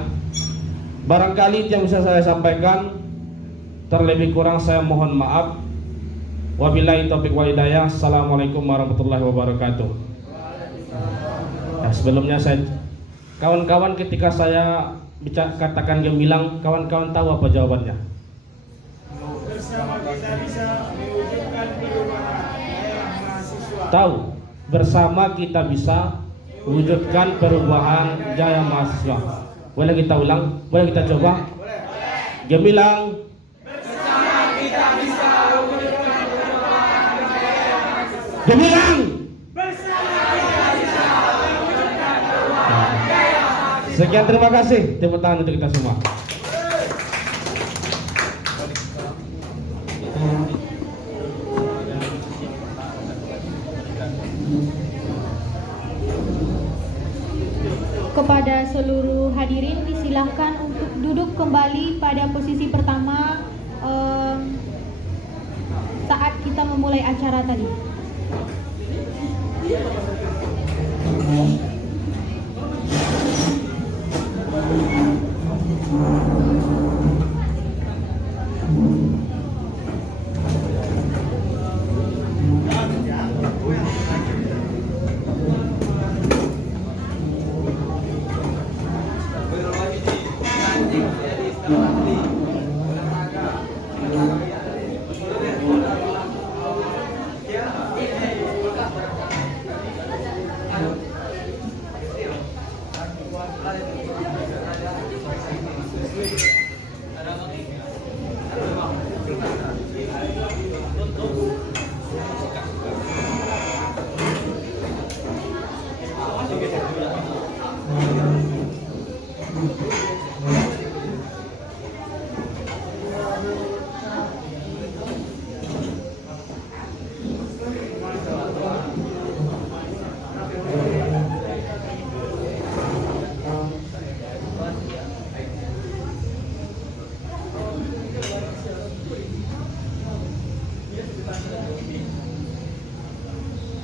Barangkali yang bisa saya sampaikan, terlebih kurang saya mohon maaf. Wabillahi taufiq wal hidayah. Assalamualaikum warahmatullahi wabarakatuh. Nah, sebelumnya kawan-kawan ketika saya katakan Gemilang, kawan-kawan tahu apa jawabannya? Bersama kita bisa mewujudkan perubahan daerah mahasiswa. Tahu, bersama kita bisa wujudkan perubahan jaya mahasiswa. Boleh kita ulang? Boleh kita coba? Gemilang, Bersama kita bisa mewujudkan perubahan daerah mahasiswa. Gemilang. Bersama kita bisa mewujudkan perubahan daerah mahasiswa. Sekian, terima kasih. Tepuk tangan untuk kita semua. Kepada seluruh hadirin disilahkan untuk duduk kembali pada posisi pertama saat kita memulai acara tadi.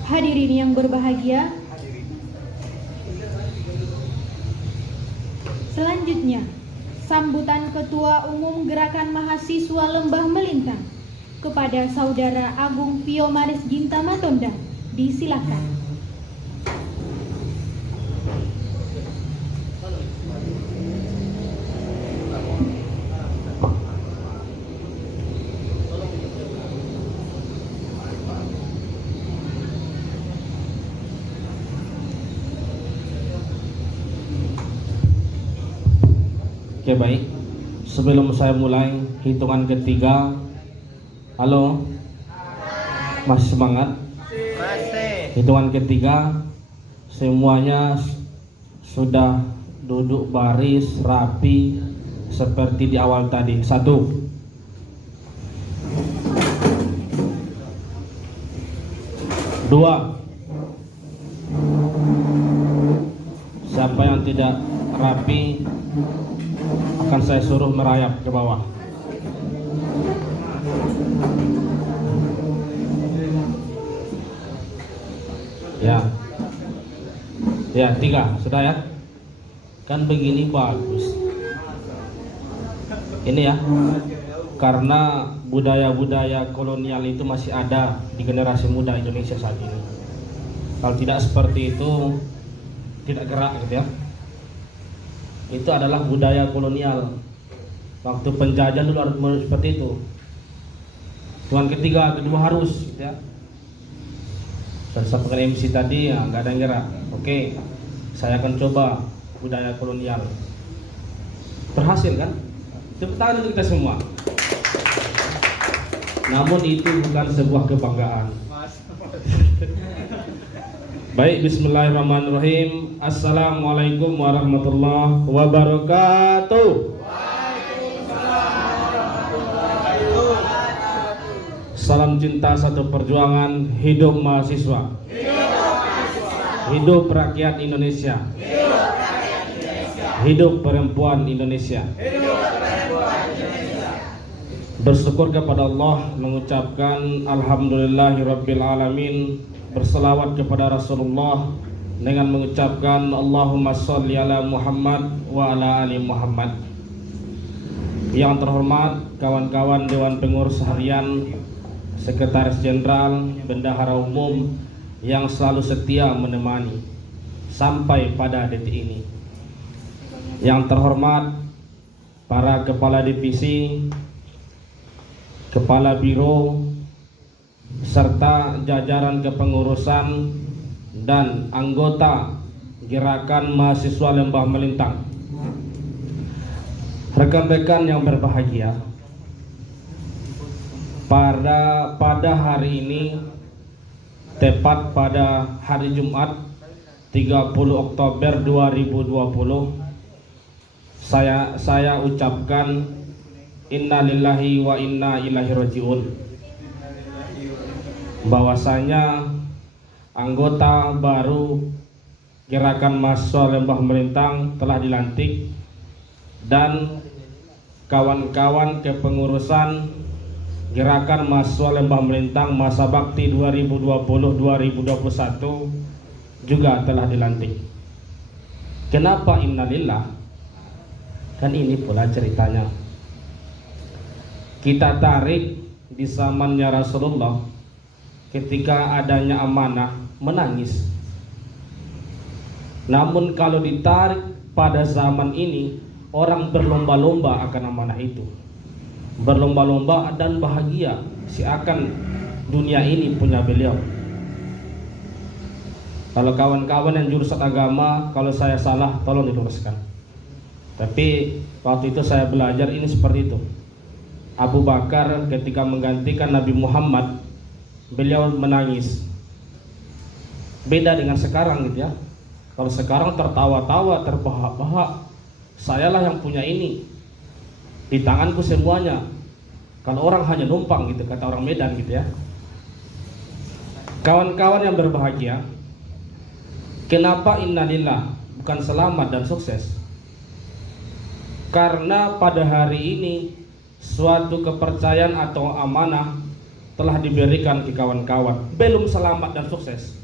Hadirin yang berbahagia, selanjutnya sambutan Ketua Umum Gerakan Mahasiswa Lembah Melintang kepada Saudara Agung Pio Maris Ginta Matonda, disilakan. Oke, baik. Sebelum saya mulai hitungan ketiga, halo, masih semangat? Masih. Hitungan ketiga, semuanya sudah duduk baris rapi seperti di awal tadi. 1, 2. Siapa yang tidak rapi akan saya suruh merayap ke bawah. Ya, 3, sudah ya. Kan begini bagus. Ini ya, karena budaya-budaya kolonial itu masih ada di generasi muda Indonesia saat ini. Kalau tidak seperti itu, tidak gerak gitu ya. Itu adalah budaya kolonial. Waktu penjajah dulu harus seperti itu. Tuan ketiga, kedua harus gitu ya. Dan sampaikan MC tadi ya nggak ada yang gerak. Oke, saya akan coba budaya kolonial. Berhasil kan? Tepuk tangan untuk kita semua. Namun itu bukan sebuah kebanggaan. Baik, bismillahirrahmanirrahim. Assalamualaikum warahmatullahi wabarakatuh. Salam cinta satu perjuangan, hidup mahasiswa. Hidup rakyat Indonesia. Hidup perempuan Indonesia. Bersyukur kepada Allah, mengucapkan alhamdulillahirabbil alamin, berselawat kepada Rasulullah dengan mengucapkan Allahumma sholli ala Muhammad wa ala ali Muhammad. Yang terhormat kawan-kawan Dewan Pengurus Harian, Sekretaris Jenderal, Bendahara Umum yang selalu setia menemani sampai pada detik ini. Yang terhormat para kepala divisi, kepala biro, serta jajaran kepengurusan dan anggota Gerakan Mahasiswa Lembah Melintang. Rekan-rekan yang berbahagia, pada hari ini, tepat pada hari Jumat 30 Oktober 2020, saya ucapkan innalillahi wa inna ilaihi rajiun. Bahwasanya anggota baru Gerakan Mahasiswa Lembah Melintang telah dilantik dan kawan-kawan kepengurusan Gerakan Mahasiswa Lembah Melintang masa bakti 2020-2021 juga telah dilantik. Kenapa innalillah? Kan ini pula ceritanya. Kita tarik di zamannya Rasulullah, ketika adanya amanah menangis. Namun kalau ditarik pada zaman ini, orang berlomba-lomba akan amanah itu, berlomba-lomba dan bahagia seakan dunia ini punya beliau. Kalau kawan-kawan yang jurusan agama, kalau saya salah tolong diluruskan. Tapi waktu itu saya belajar ini seperti itu. Abu Bakar ketika menggantikan Nabi Muhammad, beliau menangis. Beda dengan sekarang gitu ya. Kalau sekarang tertawa-tawa, terbahak-bahak, sayalah yang punya ini, di tanganku semuanya. Kalau orang hanya numpang gitu, kata orang Medan gitu ya. Kawan-kawan yang berbahagia, kenapa innalillah bukan selamat dan sukses? Karena pada hari ini suatu kepercayaan atau amanah telah diberikan ke kawan-kawan. Belum selamat dan sukses,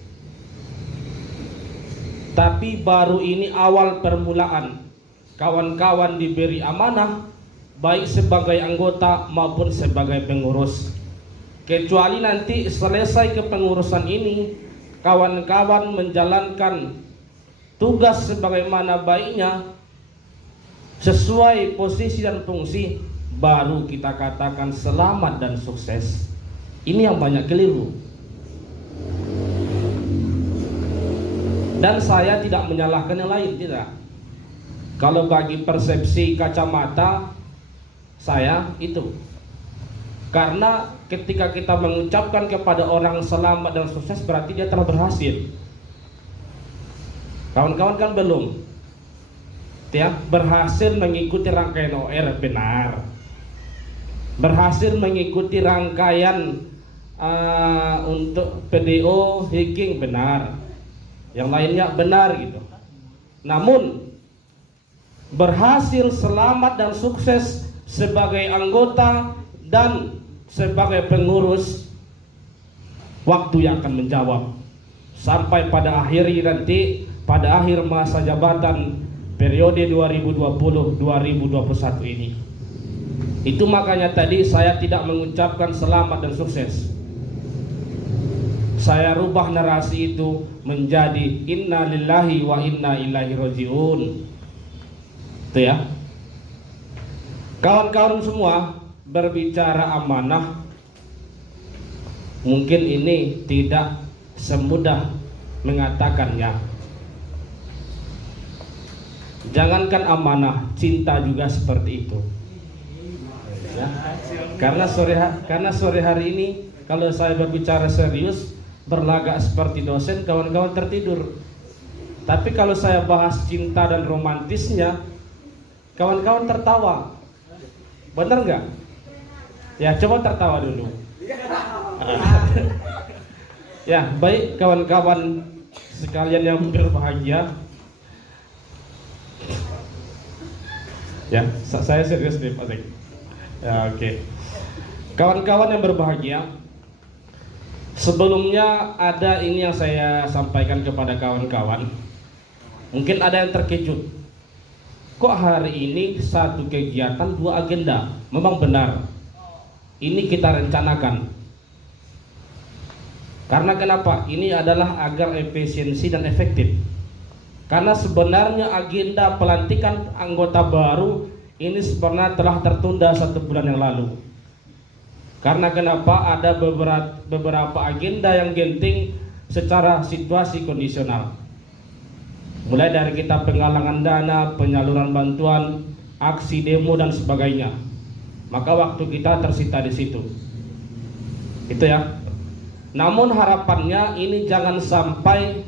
tapi baru ini awal permulaan. Kawan-kawan diberi amanah baik sebagai anggota maupun sebagai pengurus. Kecuali nanti selesai kepengurusan ini, kawan-kawan menjalankan tugas sebagaimana baiknya sesuai posisi dan fungsi, baru kita katakan selamat dan sukses. Ini yang banyak keliru. Dan saya tidak menyalahkan yang lain, tidak. Kalau bagi persepsi kacamata saya itu, karena ketika kita mengucapkan kepada orang selamat dan sukses, berarti dia telah berhasil. Kawan-kawan kan belum ya, berhasil mengikuti rangkaian OR, benar. Berhasil mengikuti rangkaian untuk PDO, Hiking, benar. Yang lainnya benar gitu. Namun berhasil selamat dan sukses sebagai anggota dan sebagai pengurus, waktu yang akan menjawab. Sampai pada akhir nanti, pada akhir masa jabatan periode 2020-2021 ini. Itu makanya tadi saya tidak mengucapkan selamat dan sukses. Saya rubah narasi itu menjadi inna lillahi wa inna ilaihi rajiun. Itu ya. Kawan-kawan semua, berbicara amanah mungkin ini tidak semudah mengatakannya. Jangankan amanah, cinta juga seperti itu ya. Karena sore hari ini kalau saya berbicara serius, berlagak seperti dosen, kawan-kawan tertidur. Tapi kalau saya bahas cinta dan romantisnya, kawan-kawan tertawa. Benar nggak? Ya, coba tertawa dulu. Ya, baik kawan-kawan sekalian yang berbahagia. Ya, saya serius nih Pak Zek. Ya, oke. Kawan-kawan yang berbahagia, sebelumnya ada ini yang saya sampaikan kepada kawan-kawan. Mungkin ada yang terkejut. Kok hari ini satu kegiatan dua agenda? Memang benar. Ini kita rencanakan. Karena kenapa? Ini adalah agar efisiensi dan efektif. Karena sebenarnya agenda pelantikan anggota baru ini sebenarnya telah tertunda 1 bulan yang lalu. Karena kenapa? Ada beberapa agenda yang genting secara situasi kondisional. Mulai dari kita penggalangan dana, penyaluran bantuan, aksi demo dan sebagainya. Maka waktu kita tersita di situ. Itu ya. Namun harapannya ini jangan sampai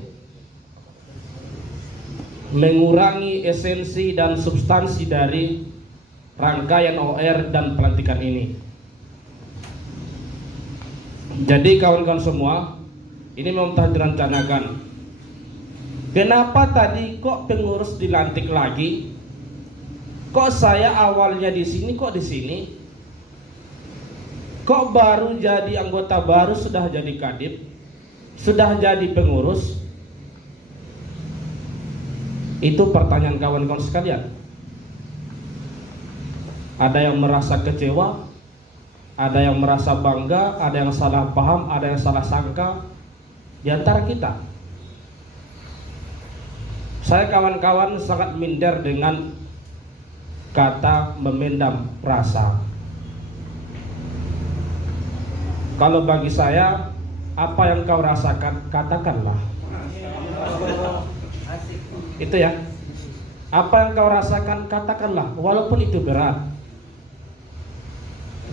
mengurangi esensi dan substansi dari rangkaian OR dan pelantikan ini. Jadi kawan-kawan semua, ini memang telah direncanakan. Kenapa tadi kok pengurus dilantik lagi? Kok saya awalnya di sini, kok di sini? Kok baru jadi anggota baru sudah jadi kadip, sudah jadi pengurus? Itu pertanyaan kawan-kawan sekalian. Ada yang merasa kecewa, ada yang merasa bangga, ada yang salah paham, ada yang salah sangka di antara kita. Saya kawan-kawan sangat minder dengan kata memendam rasa. Kalau bagi saya, apa yang kau rasakan, katakanlah. Itu ya. Apa yang kau rasakan, katakanlah, walaupun itu berat.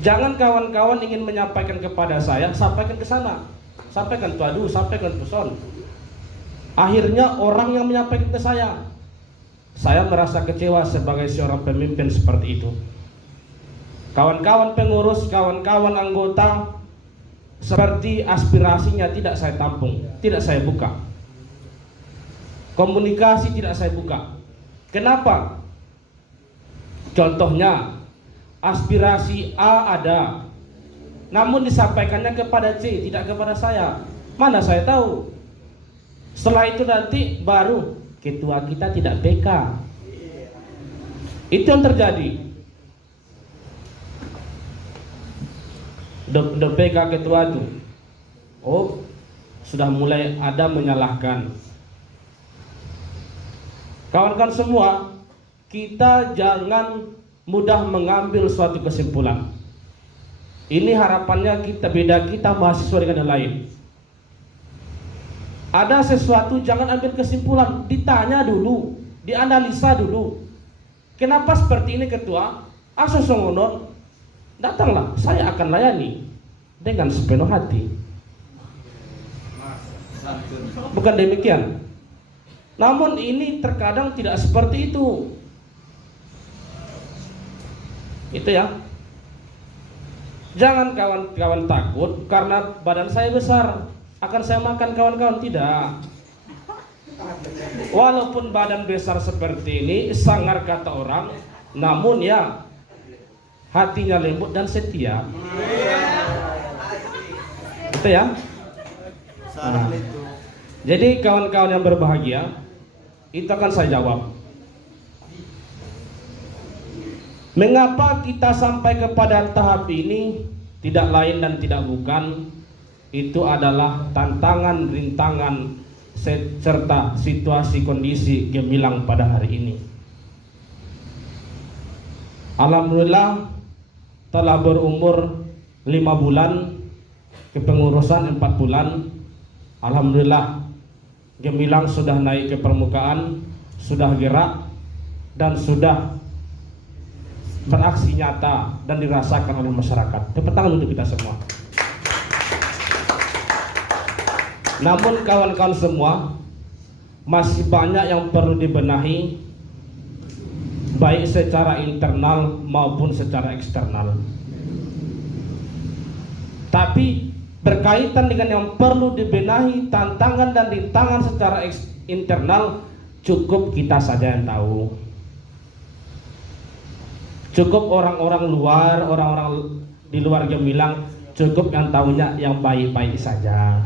Jangan kawan-kawan ingin menyampaikan kepada saya, sampaikan ke sana. Sampaikan tuadu, sampaikan puson. Akhirnya orang yang menyampaikan ke saya merasa kecewa sebagai seorang pemimpin seperti itu. Kawan-kawan pengurus, kawan-kawan anggota, seperti aspirasinya tidak saya tampung, tidak saya buka. Komunikasi tidak saya buka. Kenapa? Contohnya, aspirasi A ada, namun disampaikannya kepada C, tidak kepada saya. Mana saya tahu? Setelah itu nanti baru ketua kita tidak PK. Itu yang terjadi. The PK ketua itu, oh sudah mulai ada menyalahkan. Kawan-kawan semua, kita jangan mudah mengambil suatu kesimpulan. Ini harapannya kita mahasiswa dengan yang lain. Ada sesuatu jangan ambil kesimpulan, ditanya dulu, dianalisa dulu. Kenapa seperti ini ketua? Asosongonon, datanglah, saya akan layani dengan sepenuh hati. Bukan demikian. Namun ini terkadang tidak seperti itu. Itu ya. Jangan kawan-kawan takut karena badan saya besar akan saya makan kawan-kawan, tidak. Walaupun badan besar seperti ini, sangar kata orang, namun ya hatinya lembut dan setia. Itu ya. Nah, jadi kawan-kawan yang berbahagia, itu akan saya jawab. Mengapa kita sampai kepada tahap ini? Tidak lain dan tidak bukan, itu adalah tantangan, rintangan, serta situasi kondisi gemilang pada hari ini. Alhamdulillah telah berumur 5 bulan, kepengurusan 4 bulan. Alhamdulillah gemilang sudah naik ke permukaan, sudah gerak, dan sudah beraksi nyata dan dirasakan oleh masyarakat. Tepuk tangan untuk kita semua. Namun kawan-kawan semua, masih banyak yang perlu dibenahi, baik secara internal maupun secara eksternal. Tapi berkaitan dengan yang perlu dibenahi, tantangan dan rintangan secara internal, cukup kita saja yang tahu. Cukup orang-orang luar, orang-orang di luar gemilang, cukup yang tahunya yang baik-baik saja.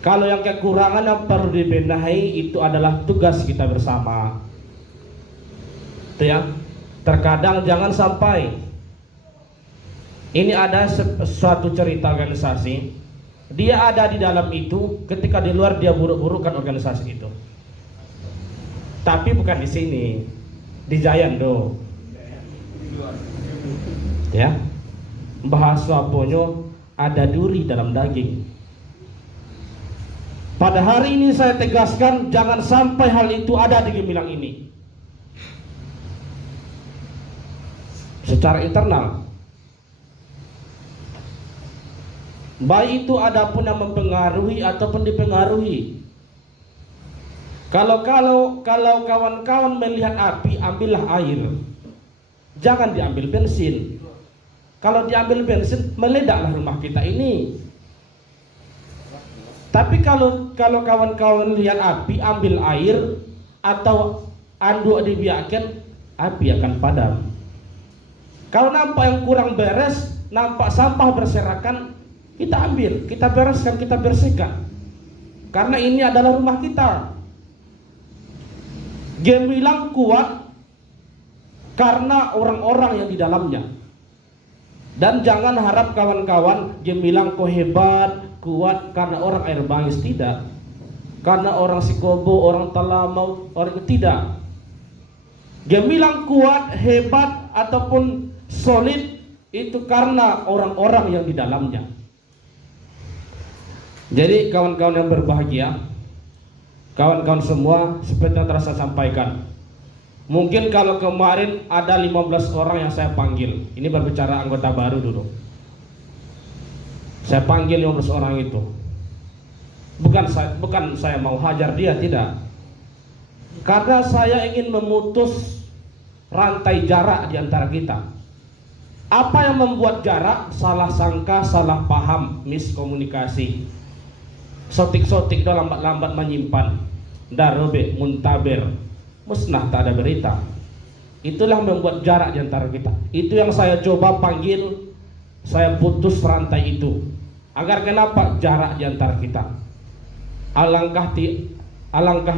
Kalau yang kekurangan yang perlu dibenahi, itu adalah tugas kita bersama. Itu ya. Terkadang jangan sampai ini ada suatu cerita organisasi, dia ada di dalam itu, ketika di luar dia buruk-burukkan organisasi itu. Tapi bukan di sini, di Jayando. Ya, bahasa ponyo ada duri dalam daging. Pada hari ini saya tegaskan, jangan sampai hal itu ada di gemilang ini. Secara internal, baik itu ada pun yang mempengaruhi ataupun dipengaruhi. Kalau kawan-kawan melihat api, ambillah air. Jangan diambil bensin. Kalau diambil bensin, meledaklah rumah kita ini. Tapi kalau kawan-kawan lihat api, ambil air atau anduk dibiarkan, api akan padam. Kalau nampak yang kurang beres, nampak sampah berserakan, kita ambil, kita bereskan, kita bersihkan. Karena ini adalah rumah kita. Gemilang kuat karena orang-orang yang di dalamnya. Dan jangan harap kawan-kawan gemilang kok hebat, kuat karena orang air bangis, tidak. Karena orang Sikobo, orang Talamau, orang itu tidak. Gemilang kuat, hebat ataupun solid itu karena orang-orang yang di dalamnya. Jadi kawan-kawan yang berbahagia, kawan-kawan semua, seperti yang telah saya sampaikan, mungkin kalau kemarin ada 15 orang yang saya panggil, ini berbicara anggota baru dulu. Saya panggil 15 orang itu. Bukan saya mau hajar dia, tidak. Karena saya ingin memutus rantai jarak di antara kita. Apa yang membuat jarak? Salah sangka, salah paham, miskomunikasi. Sotik-sotik dan lambat-lambat menyimpan. Darobe, muntaber, musnah, tak ada berita. Itulah membuat jarak di antara kita. Itu yang saya coba panggil, saya putus rantai itu. Agar kenapa? Jarak di antara kita. Alangkah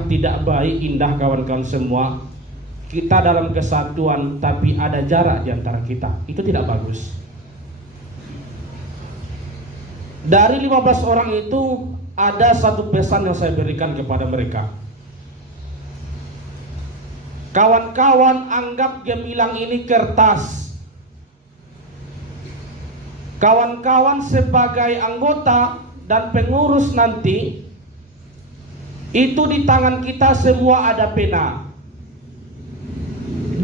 tidak baik, indah kawan-kawan semua, kita dalam kesatuan tapi ada jarak di antara kita. Itu tidak bagus. Dari 15 orang itu ada satu pesan yang saya berikan kepada mereka. Kawan-kawan, anggap gemilang ini kertas. Kawan-kawan sebagai anggota dan pengurus nanti, itu di tangan kita semua ada pena.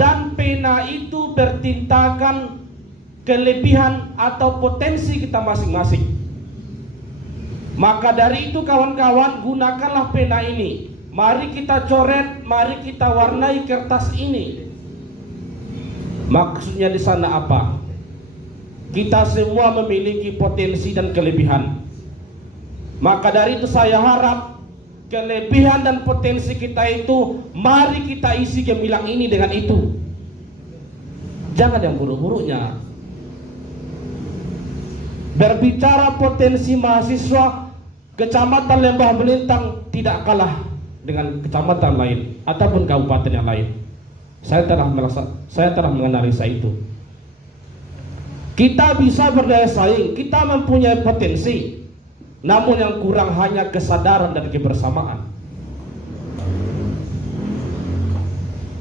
Dan pena itu bertintakan kelebihan atau potensi kita masing-masing. Maka dari itu kawan-kawan, gunakanlah pena ini. Mari kita coret, mari kita warnai kertas ini. Maksudnya di sana apa? Kita semua memiliki potensi dan kelebihan. Maka dari itu saya harap kelebihan dan potensi kita itu, mari kita isi gemilang ini dengan itu. Jangan yang buruk-buruknya. Berbicara potensi mahasiswa, Kecamatan Lembah Melintang tidak kalah dengan kecamatan lain ataupun kabupaten yang lain. Saya telah menganalisa itu. Kita bisa berdaya saing, kita mempunyai potensi, namun yang kurang hanya kesadaran dan kebersamaan.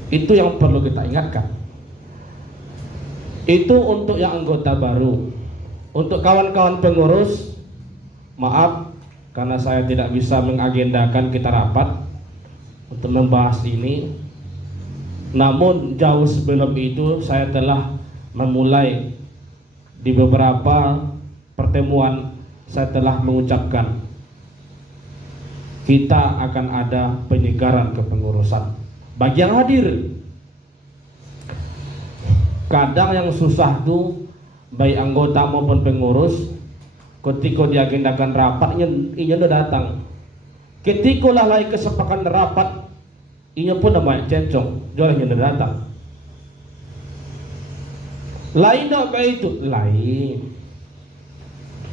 Itu yang perlu kita ingatkan. Itu untuk yang anggota baru. Untuk kawan-kawan pengurus, maaf karena saya tidak bisa mengagendakan kita rapat untuk membahas ini. Namun jauh sebelum itu saya telah memulai di beberapa pertemuan, saya telah mengucapkan kita akan ada penyegaran kepengurusan bagi yang hadir. Kadang yang susah tuh baik anggota maupun pengurus, ketika diagendakan rapat inya udah datang. Ketika lalai kesepakatan rapat, inya pun namanya cencong, jualnya udah datang. Lain dok kayak itu, lain.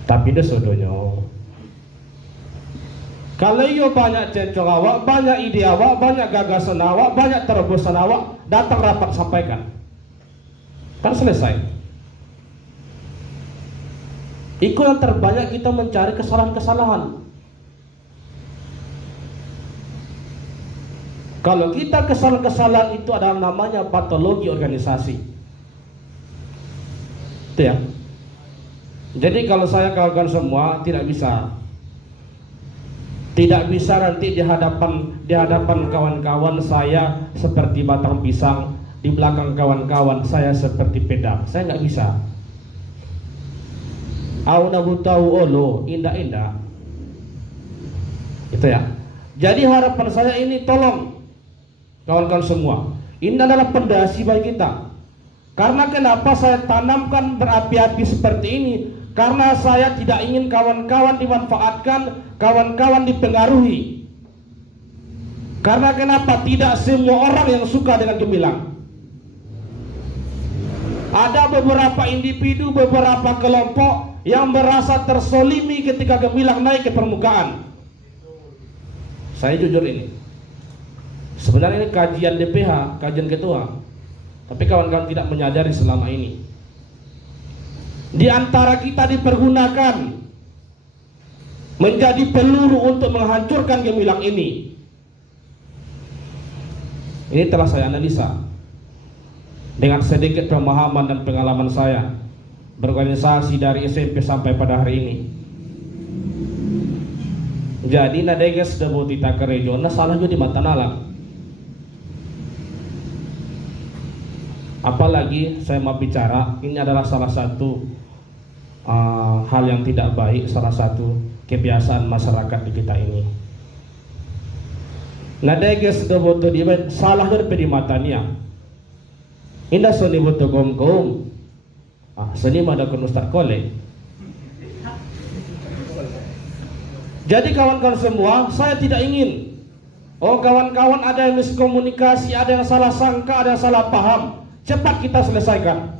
Tapi dia sodonyo. Kalau iyo banyak cencong awak, banyak ide awak, banyak gagasan awak, banyak terobosan awak, datang rapat sampaikan. Kan selesai. Itu yang terbanyak kita mencari kesalahan-kesalahan. Kalau kita kesalahan-kesalahan itu adalah namanya patologi organisasi. Itu ya. Jadi kalau saya kawan-kawan semua tidak bisa nanti di hadapan kawan-kawan saya seperti batang pisang, di belakang kawan-kawan saya seperti pedang. Saya nggak bisa. Au nabu tahu olo indah-indah. Itu ya. Jadi harapan saya ini, tolong kawan-kawan semua, ini adalah pondasi bagi kita. Karena kenapa saya tanamkan berapi-api seperti ini? Karena saya tidak ingin kawan-kawan dimanfaatkan, kawan-kawan dipengaruhi. Karena kenapa? Tidak semua orang yang suka dengan gemilang. Ada beberapa individu, beberapa kelompok yang merasa tersolimi ketika gemilang naik ke permukaan. Saya jujur ini. Sebenarnya ini kajian DPH, kajian ketua. Tapi kawan-kawan tidak menyadari selama ini. Di antara kita dipergunakan menjadi peluru untuk menghancurkan gemilang ini. Ini telah saya analisa dengan sedikit pemahaman dan pengalaman saya berorganisasi dari SMP sampai pada hari ini. Jadi nadeges debutita ke regional salahnya di mata nalang. Apalagi saya mau bicara, ini adalah salah satu hal yang tidak baik, salah satu kebiasaan masyarakat di kita ini. Nadeges deboto di salah dari matanya. Indah soni boto gom. Seni mada kun Ustaz Kole. Jadi kawan-kawan semua, saya tidak ingin kawan-kawan ada yang miskomunikasi, ada yang salah sangka, ada yang salah paham. Cepat kita selesaikan.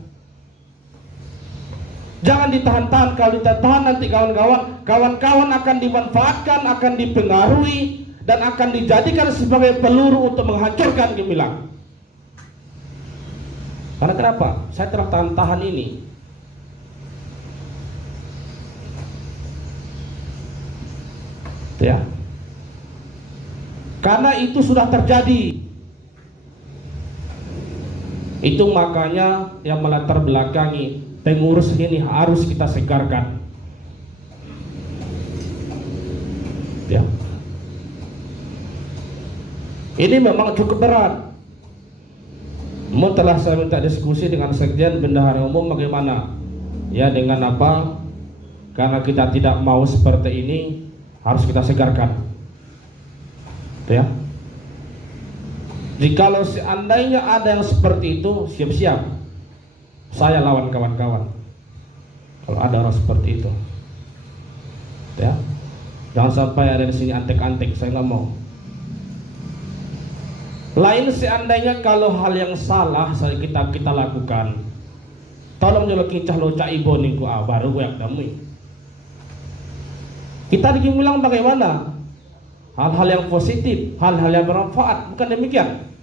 Jangan ditahan-tahan. Kalau ditahan nanti kawan-kawan akan dimanfaatkan, akan dipengaruhi, dan akan dijadikan sebagai peluru untuk menghancurkan gemilang. Karena kenapa? Saya telah tahan-tahan ini. Itu ya. Karena itu sudah terjadi. Itu makanya yang melatar belakangi pengurus ini harus kita segarkan. Ya. Ini memang cukup berat. Telah saya minta diskusi dengan Sekjen Bendahara Umum bagaimana? Ya dengan apa? Karena kita tidak mau seperti ini, harus kita segarkan. Ya. Jikalau seandainya ada yang seperti itu, siap-siap saya lawan kawan-kawan. Kalau ada orang seperti itu, ya, jangan sampai ada di sini antek-antek. Saya nggak mau. Lain seandainya kalau hal yang salah kita lakukan, tolong jolo kincah loca ibu niku baru gue yang damai. Kita bilang bagaimana? Hal-hal yang positif, hal-hal yang bermanfaat, bukan demikian.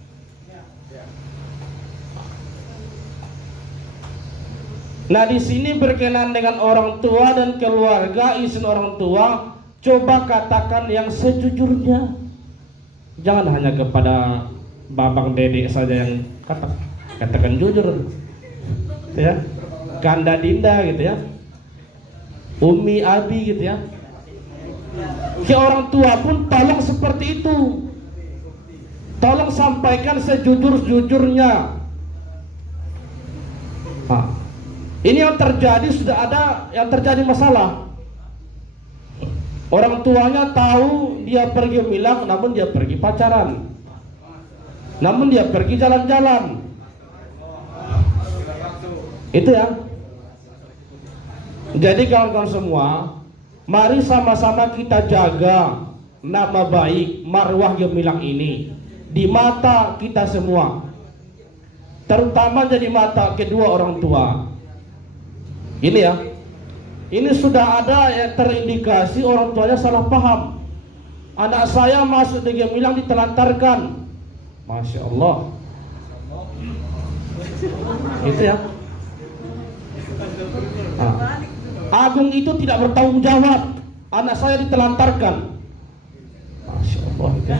Nah, di sini berkenaan dengan orang tua dan keluarga, izin orang tua, coba katakan yang sejujurnya. Jangan hanya kepada babang dedek saja yang katakan jujur, ya. Kanda dinda gitu ya, umi abi gitu ya. Ke orang tua pun tolong seperti itu. Tolong sampaikan sejujur-jujurnya. Nah, ini yang terjadi, sudah ada yang terjadi masalah. Orang tuanya tahu dia pergi milang, namun dia pergi pacaran, namun dia pergi jalan-jalan. Itu ya. Jadi kawan-kawan semua, mari sama-sama kita jaga nama baik marwah gemilang ini di mata kita semua, terutama jadi mata kedua orang tua. Ini ya, ini sudah ada yang terindikasi orang tuanya salah paham. Anak saya masuk di gemilang ditelantarkan, Masya Allah. Itu ya. Agung itu tidak bertanggung jawab, anak saya ditelantarkan. Masya Allah ya.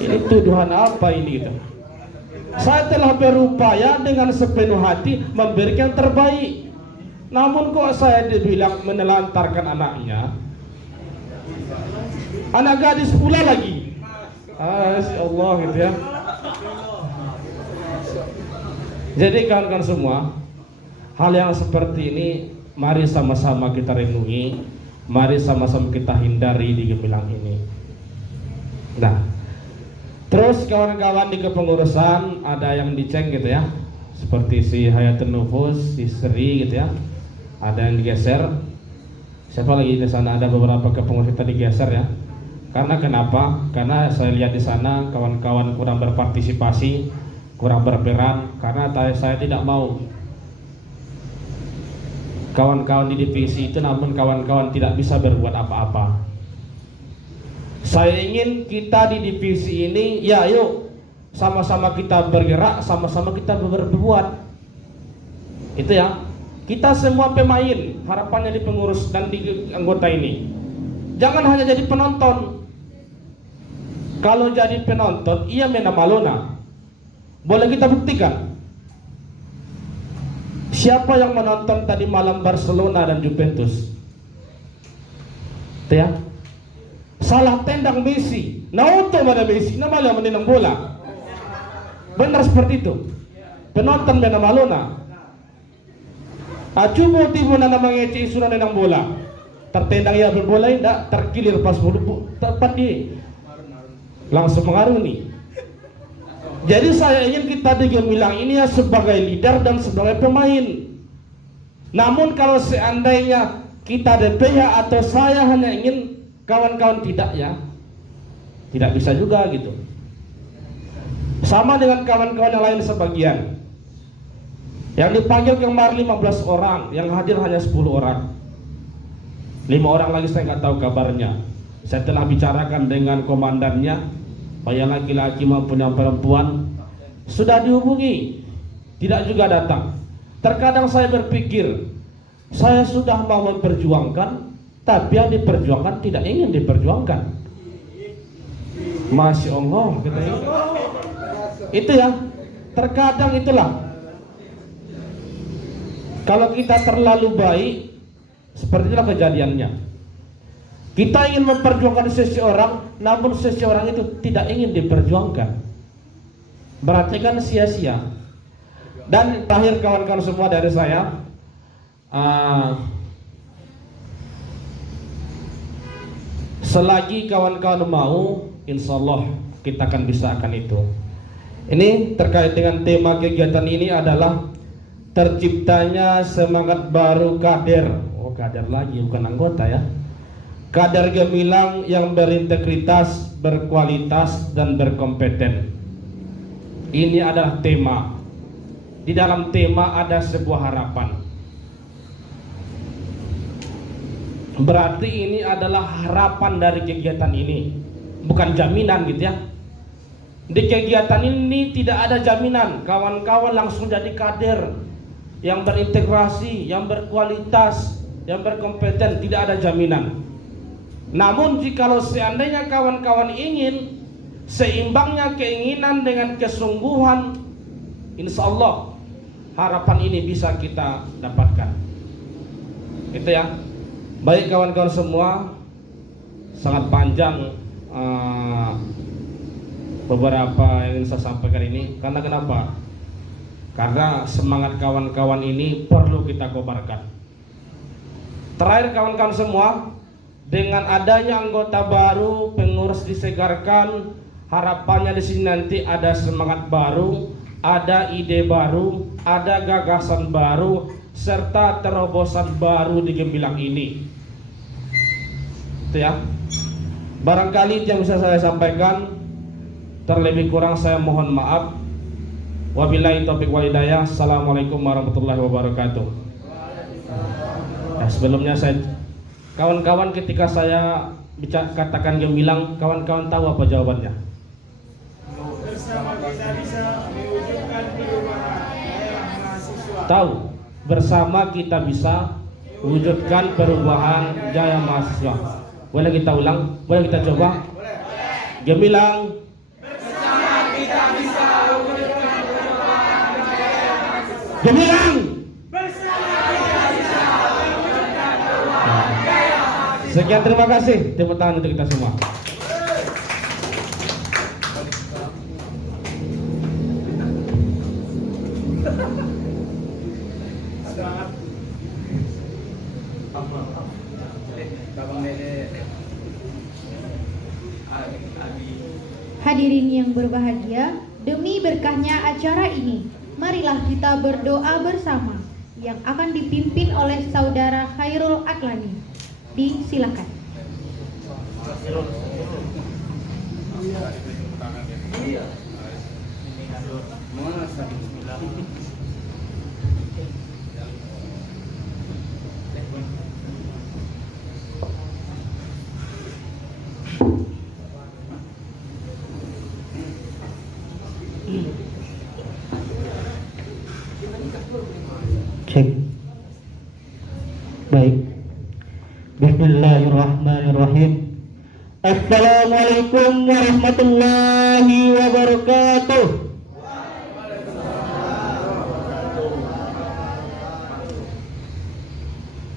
Ini tuduhan apa ini gitu. Saya telah berupaya dengan sepenuh hati memberikan terbaik, namun kok saya dibilang menelantarkan anaknya, anak gadis pula lagi. Masya Allah gitu ya. Jadi kawan-kawan semua, hal yang seperti ini mari sama-sama kita renungi, mari sama-sama kita hindari di gemilang ini. Nah, terus kawan-kawan di kepengurusan ada yang diceng gitu ya, seperti si Hayatun Nufus, si Sri gitu ya, ada yang digeser. Siapa lagi di sana? Ada beberapa kepengurusan kita digeser ya. Karena kenapa? Karena saya lihat di sana kawan-kawan kurang berpartisipasi, kurang berperan, karena saya tidak mau kawan-kawan di divisi itu, namun kawan-kawan tidak bisa berbuat apa-apa. Saya ingin kita di divisi ini, ya yuk sama-sama kita bergerak, sama-sama kita berbuat. Itu ya. Kita semua pemain, harapannya di pengurus dan di anggota ini. Jangan hanya jadi penonton. Kalau jadi penonton, iya mena malona. Boleh kita buktikan. Siapa yang menonton tadi malam Barcelona dan Juventus? Itu ya. Salah tendang Messi. Nauto pada Messi, namanya menendang bola. Benar seperti itu. Penonton mena malona. Cuba tiba nana mengeci isu nendang bola. Tertendang ya berbola tidak, terkilir pas bulu tepat dia. Langsung mengaruni. Jadi saya ingin kita di gemilang ini ya sebagai leader dan sebagai pemain. Namun kalau seandainya kita DPH atau saya hanya ingin, kawan-kawan tidak ya, tidak bisa juga gitu. Sama dengan kawan-kawan yang lain sebagian. Yang dipanggil kemarin 15 orang, yang hadir hanya 10 orang. 5 orang lagi saya nggak tahu kabarnya. Saya telah bicarakan dengan komandannya, baik laki-laki maupun yang perempuan, sudah dihubungi, tidak juga datang. Terkadang saya berpikir, saya sudah mau memperjuangkan, tapi yang diperjuangkan tidak ingin diperjuangkan. Masya Allah, gitu ya. Itu ya, terkadang itulah. Kalau kita terlalu baik, seperti itulah kejadiannya. Kita ingin memperjuangkan seseorang, namun seseorang itu tidak ingin diperjuangkan. Berarti kan sia-sia. Dan terakhir kawan-kawan semua dari saya, selagi kawan-kawan mau, insya Allah kita akan bisa akan itu. Ini terkait dengan tema kegiatan ini adalah terciptanya semangat baru kader. Oh, kader lagi, bukan anggota ya. Kader gemilang yang berintegritas, berkualitas, dan berkompeten. Ini adalah tema. Di dalam tema ada sebuah harapan. Berarti ini adalah harapan dari kegiatan ini, bukan jaminan gitu ya. Di kegiatan ini tidak ada jaminan kawan-kawan langsung jadi kader. yang berintegrasi, yang berkualitas, yang berkompeten, tidak ada jaminan. Namun jikalau seandainya kawan-kawan ingin seimbangnya keinginan dengan kesungguhan, insya Allah harapan ini bisa kita dapatkan. Itu ya. Baik kawan-kawan semua, sangat panjang beberapa yang ingin saya sampaikan ini. Karena kenapa? Karena semangat kawan-kawan ini perlu kita kobarkan. Terakhir kawan-kawan semua, dengan adanya anggota baru, pengurus disegarkan, harapannya di sini nanti ada semangat baru, ada ide baru, ada gagasan baru, serta terobosan baru di Gemilang ini. Itu ya. Barangkali itu yang bisa saya sampaikan. Terlebih kurang saya mohon maaf. Wabillahi taufiq wal hidayah. Assalamualaikum warahmatullahi wabarakatuh. Sebelumnya saya, kawan-kawan, ketika saya katakan Gemilang, kawan-kawan tahu apa jawabannya? Bersama kita bisa mewujudkan perubahan daerah mahasiswa. Tahu, bersama kita bisa wujudkan perubahan jaya mahasiswa. Boleh kita ulang? Boleh kita coba? Gemilang. Bersama kita bisa mewujudkan perubahan jaya mahasiswa. Gemilang. Bersama kita bisa mewujudkan perubahan jaya mahasiswa. Sekian, terima kasih. Tepuk tangan untuk kita semua. Hadirin yang berbahagia, demi berkahnya acara ini, marilah kita berdoa bersama yang akan dipimpin oleh Saudara Khairul Atlani. Disilakan. Cek. Baik. Bismillahirrahmanirrahim. Assalamualaikum warahmatullahi wabarakatuh.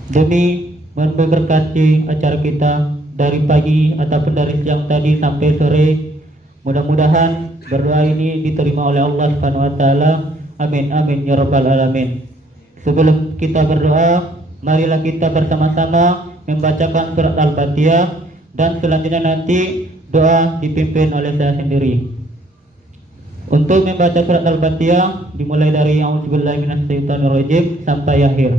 Demi memberkati acara kita dari pagi ataupun dari siang tadi sampai sore, mudah-mudahan berdoa ini diterima oleh Allah Subhanahu wa taala. Amin amin ya rabbal alamin. Sebelum kita berdoa, marilah kita bersama-sama membacakan surat Al-Fatihah, dan selanjutnya nanti doa dipimpin oleh saya sendiri. Untuk membaca surat Al-Fatihah dimulai dari A'udzubillahi minasyaitonirrajim sampai akhir.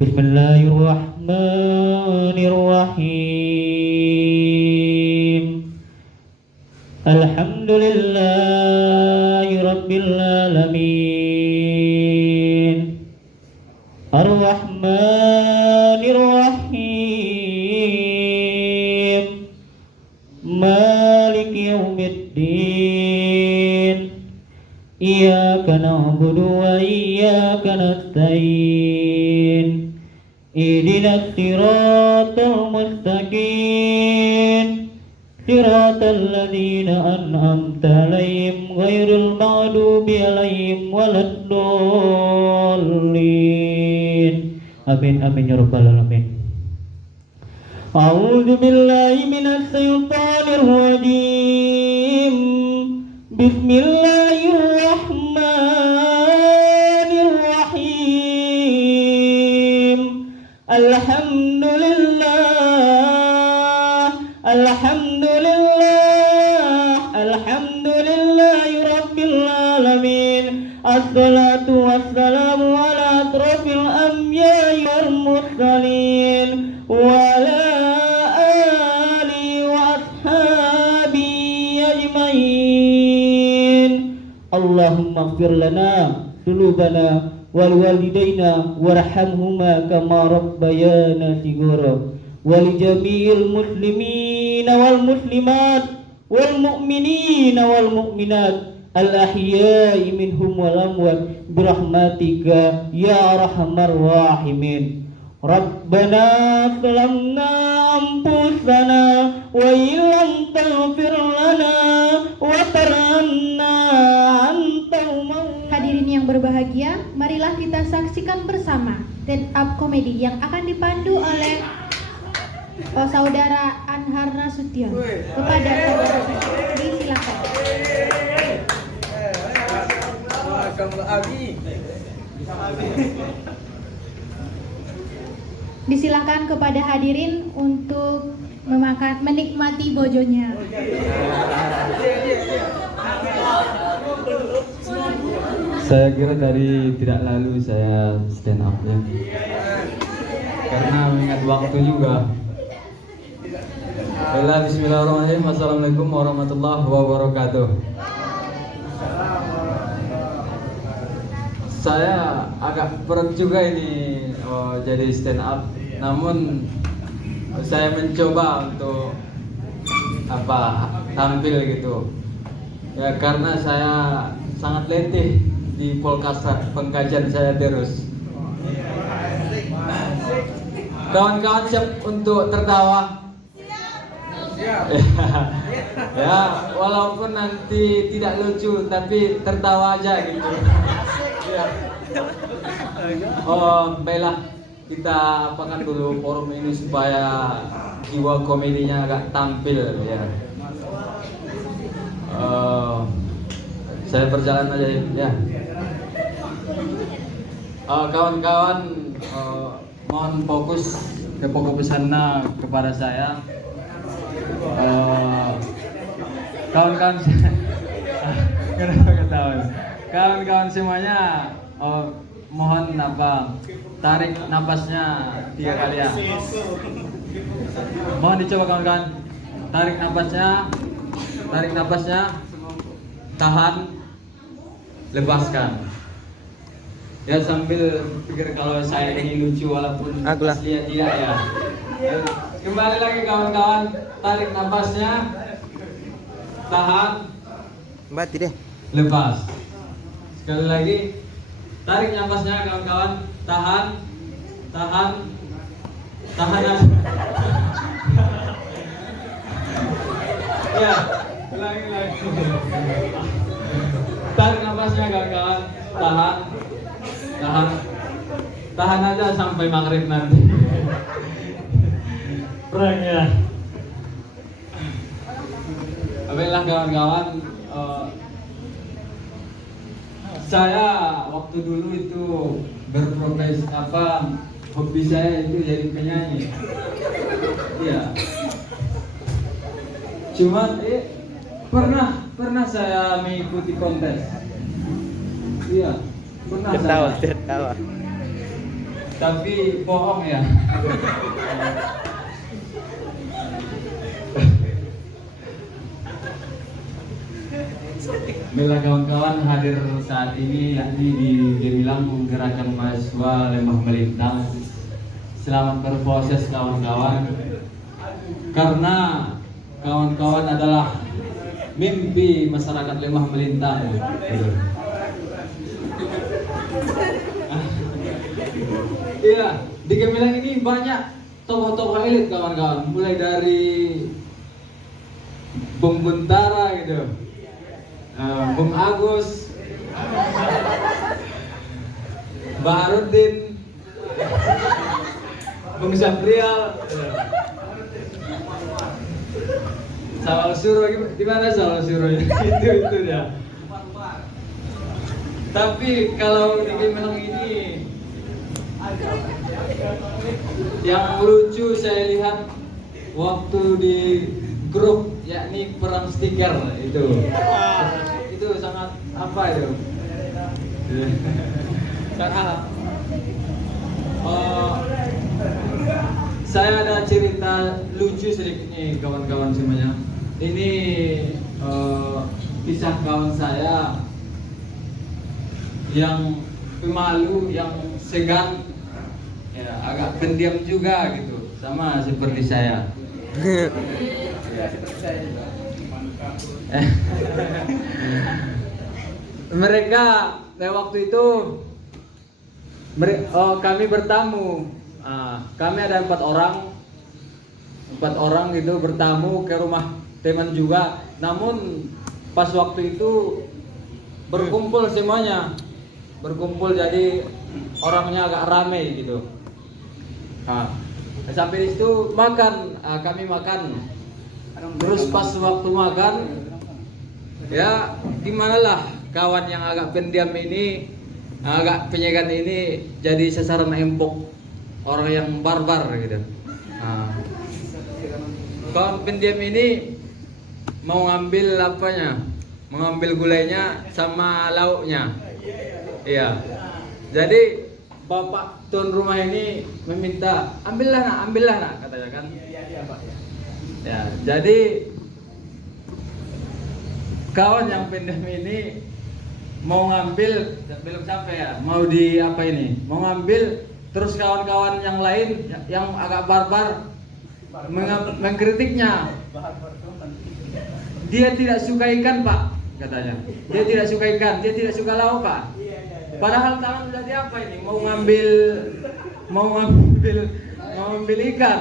Bismillahirrahmanirrahim. Alhamdulillahi rabbil alamin. Ar-Rahmanir-Rahim. Maliki yaumiddin. Iyyaka na'budu wa iyyaka nasta'in. Ihdinas siratal mustaqim. Siratal ladzina an'amta 'alaihim ghairil maghdubi 'alaihim waladdallin. Amin amin ya rabbal alamin. A'udzu billahi minasy syaithanir rajim. Bismillahirrahmanirrahim. Alhamdulillahi rabbil alamin. Assalatu wassalamu ala asrofil anbiya'i wal mursalin wa ala alihi wa ashabihi ajmain. Allahumma ighfir lana dhunubana wal walidayna warhamhuma kama rabbayana shighara wal jami'il muslimina wal muslimat wal mu'minina wal mu'minat al ahya'i minhum wal amwat birahmatika ya arhamar rahimin. Rabbana zalamna anfusana wa illam taghfir lana wa tarhamna antal maula. Hadirin yang berbahagia, marilah kita saksikan bersama stand up komedi yang akan dipandu oleh Saudara Anhar Nasution. Kepada saudara disilakan. Disilakan kepada hadirin untuk menikmati bojonya. Saya kira dari tidak lalu saya stand up ya, karena mengingat waktu juga. Bismillahirrahmanirrahim. Assalamualaikum warahmatullahi wabarakatuh. Saya agak berat juga ini jadi stand up, namun saya mencoba untuk tampil gitu ya, karena saya sangat letih di Polkastra, pengkajian saya terus. Kawan-kawan siap untuk tertawa? Ya, walaupun nanti tidak lucu tapi tertawa aja gitu. Ya. Baiklah, kita apakan dulu forum ini supaya jiwa komedinya agak tampil ya. Saya berjalan aja ya. Kawan-kawan mohon fokus ke pesannya kepada saya. Kawan-kawan kawan-kawan semuanya mohon tarik napasnya 3 kali ya. Mohon dicoba kawan-kawan, tarik napasnya, tahan, lepaskan ya, sambil pikir kalau saya ini lucu walaupun aslinya tidak ya. Kembali lagi kawan-kawan, tarik napasnya, tahan, lepas. Sekali lagi, tarik napasnya kawan-kawan, tahan aja. Ya, ulangi lagi. Tarik napasnya kawan-kawan, tahan aja sampai maghrib nanti. Perang ya. Baiklah kawan-kawan, saya waktu dulu itu berprofesi hobi saya itu jadi penyanyi. Iya. Cuman pernah saya mengikuti kontes. Iya, pernah. Tertawa. Tapi bohong ya. Bila kawan-kawan hadir saat ini yakni di Gemilang Gerakan Mahasiswa Lembah Melintang. Selamat berproses kawan-kawan, karena kawan-kawan adalah mimpi masyarakat Lembah Melintang. Iya, di Gemilang ini banyak tokoh-tokoh elit kawan-kawan, mulai dari Bung Buntara gitu, Bung Agus, Baharudin, Bung Syafrial, Sawal Suro, gimana Sawal Suro? itu dia. Tapi kalau di Gemilang ini yang lucu saya lihat waktu di grup yakni perang stiker itu sangat itu sangat saya ada cerita lucu sedikit nih kawan-kawan semuanya. Ini kisah kawan saya yang pemalu, yang segan, ya, agak pendiam juga gitu, sama seperti saya. Mereka waktu itu kami bertamu. Kami ada 4 orang gitu bertamu ke rumah teman juga. Namun pas waktu itu berkumpul semuanya, jadi orangnya agak ramai gitu. Sampai di situ makan, kami makan. Terus pas waktu makan, ya gimana lah kawan yang agak pendiam ini, agak penyegan ini jadi sasaran empuk orang yang barbar gitu. Kawan pendiam ini mau ngambil apanya, mau ngambil gulainya sama lauknya. Iya. Jadi bapak tuan rumah ini meminta, ambillah nak katanya kan. Ya, jadi kawan yang pendiam ini mau ngambil, belum sampai ya, mau di apa ini, mau ngambil, terus kawan-kawan yang lain yang agak barbar mengkritiknya. Dia tidak suka ikan pak, katanya. Dia tidak suka ikan, dia tidak suka lauk pak. Padahal tangan sudah di apa ini, mau ngambil ikan,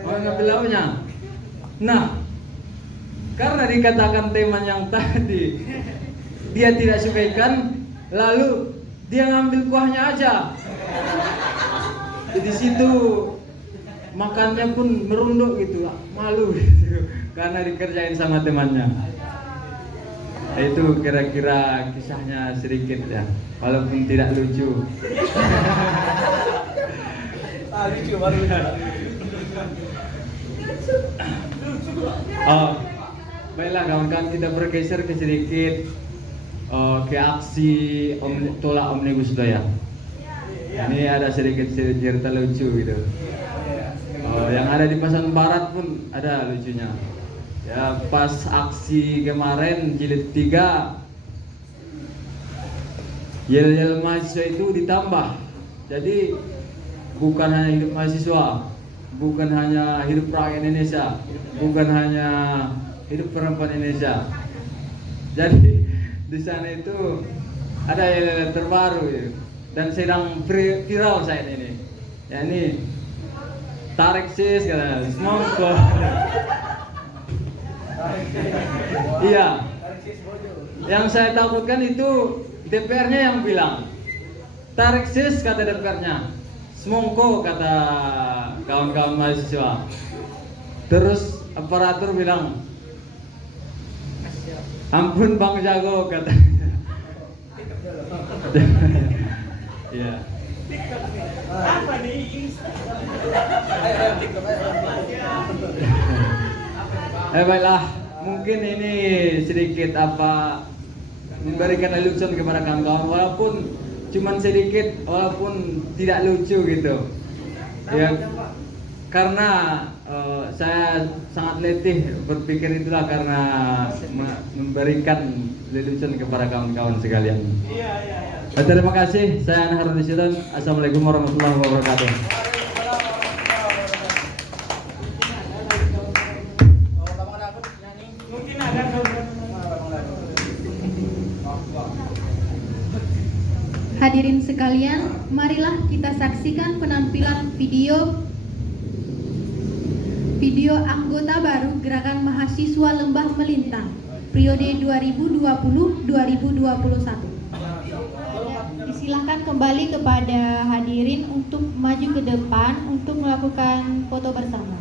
mau ngambil lauknya. Nah, karena dikatakan teman yang tadi dia tidak suka ikan, lalu dia ngambil kuahnya aja. Di situ makannya pun merunduk gitu, malu gitu, karena dikerjain sama temannya. Itu kira-kira kisahnya sedikit ya, walaupun tidak lucu. Lucu baru. Baiklah kawan-kawan, kita bergeser ke sedikit ke aksi tolak Omnibus Law ya. Ini ada sedikit cerita lucu gitu. Yang ada di Pasaman Barat pun ada lucunya. Ya pas aksi kemarin jilid 3, yel-yel mahasiswa itu ditambah. Jadi bukan hanya hidup mahasiswa, bukan hanya hidup rakyat Indonesia, bukan hanya hidup perempuan Indonesia. Jadi di sana itu ada yel-yel terbaru ya, dan sedang viral saat ini. Ya ini tarik sis katanya, semongko. Iya. Yang saya takutkan itu DPR-nya yang bilang. Tarik sis kata DPR-nya. Semongko kata kawan-kawan mahasiswa. Terus aparatur bilang, ampun Bang Jago kata. Iya. Apa nih? Baiklah, mungkin ini sedikit memberikan lelucon kepada kawan-kawan, walaupun cuman sedikit, walaupun tidak lucu gitu. Ya, karena saya sangat letih berpikir itulah karena memberikan lelucon kepada kawan-kawan sekalian. Terima kasih, saya Ana Harun Isidon. Assalamualaikum warahmatullahi wabarakatuh. Hadirin sekalian, marilah kita saksikan penampilan video anggota baru Gerakan Mahasiswa Lembah Melintang periode 2020-2021. Disilahkan kembali kepada hadirin untuk maju ke depan untuk melakukan foto bersama.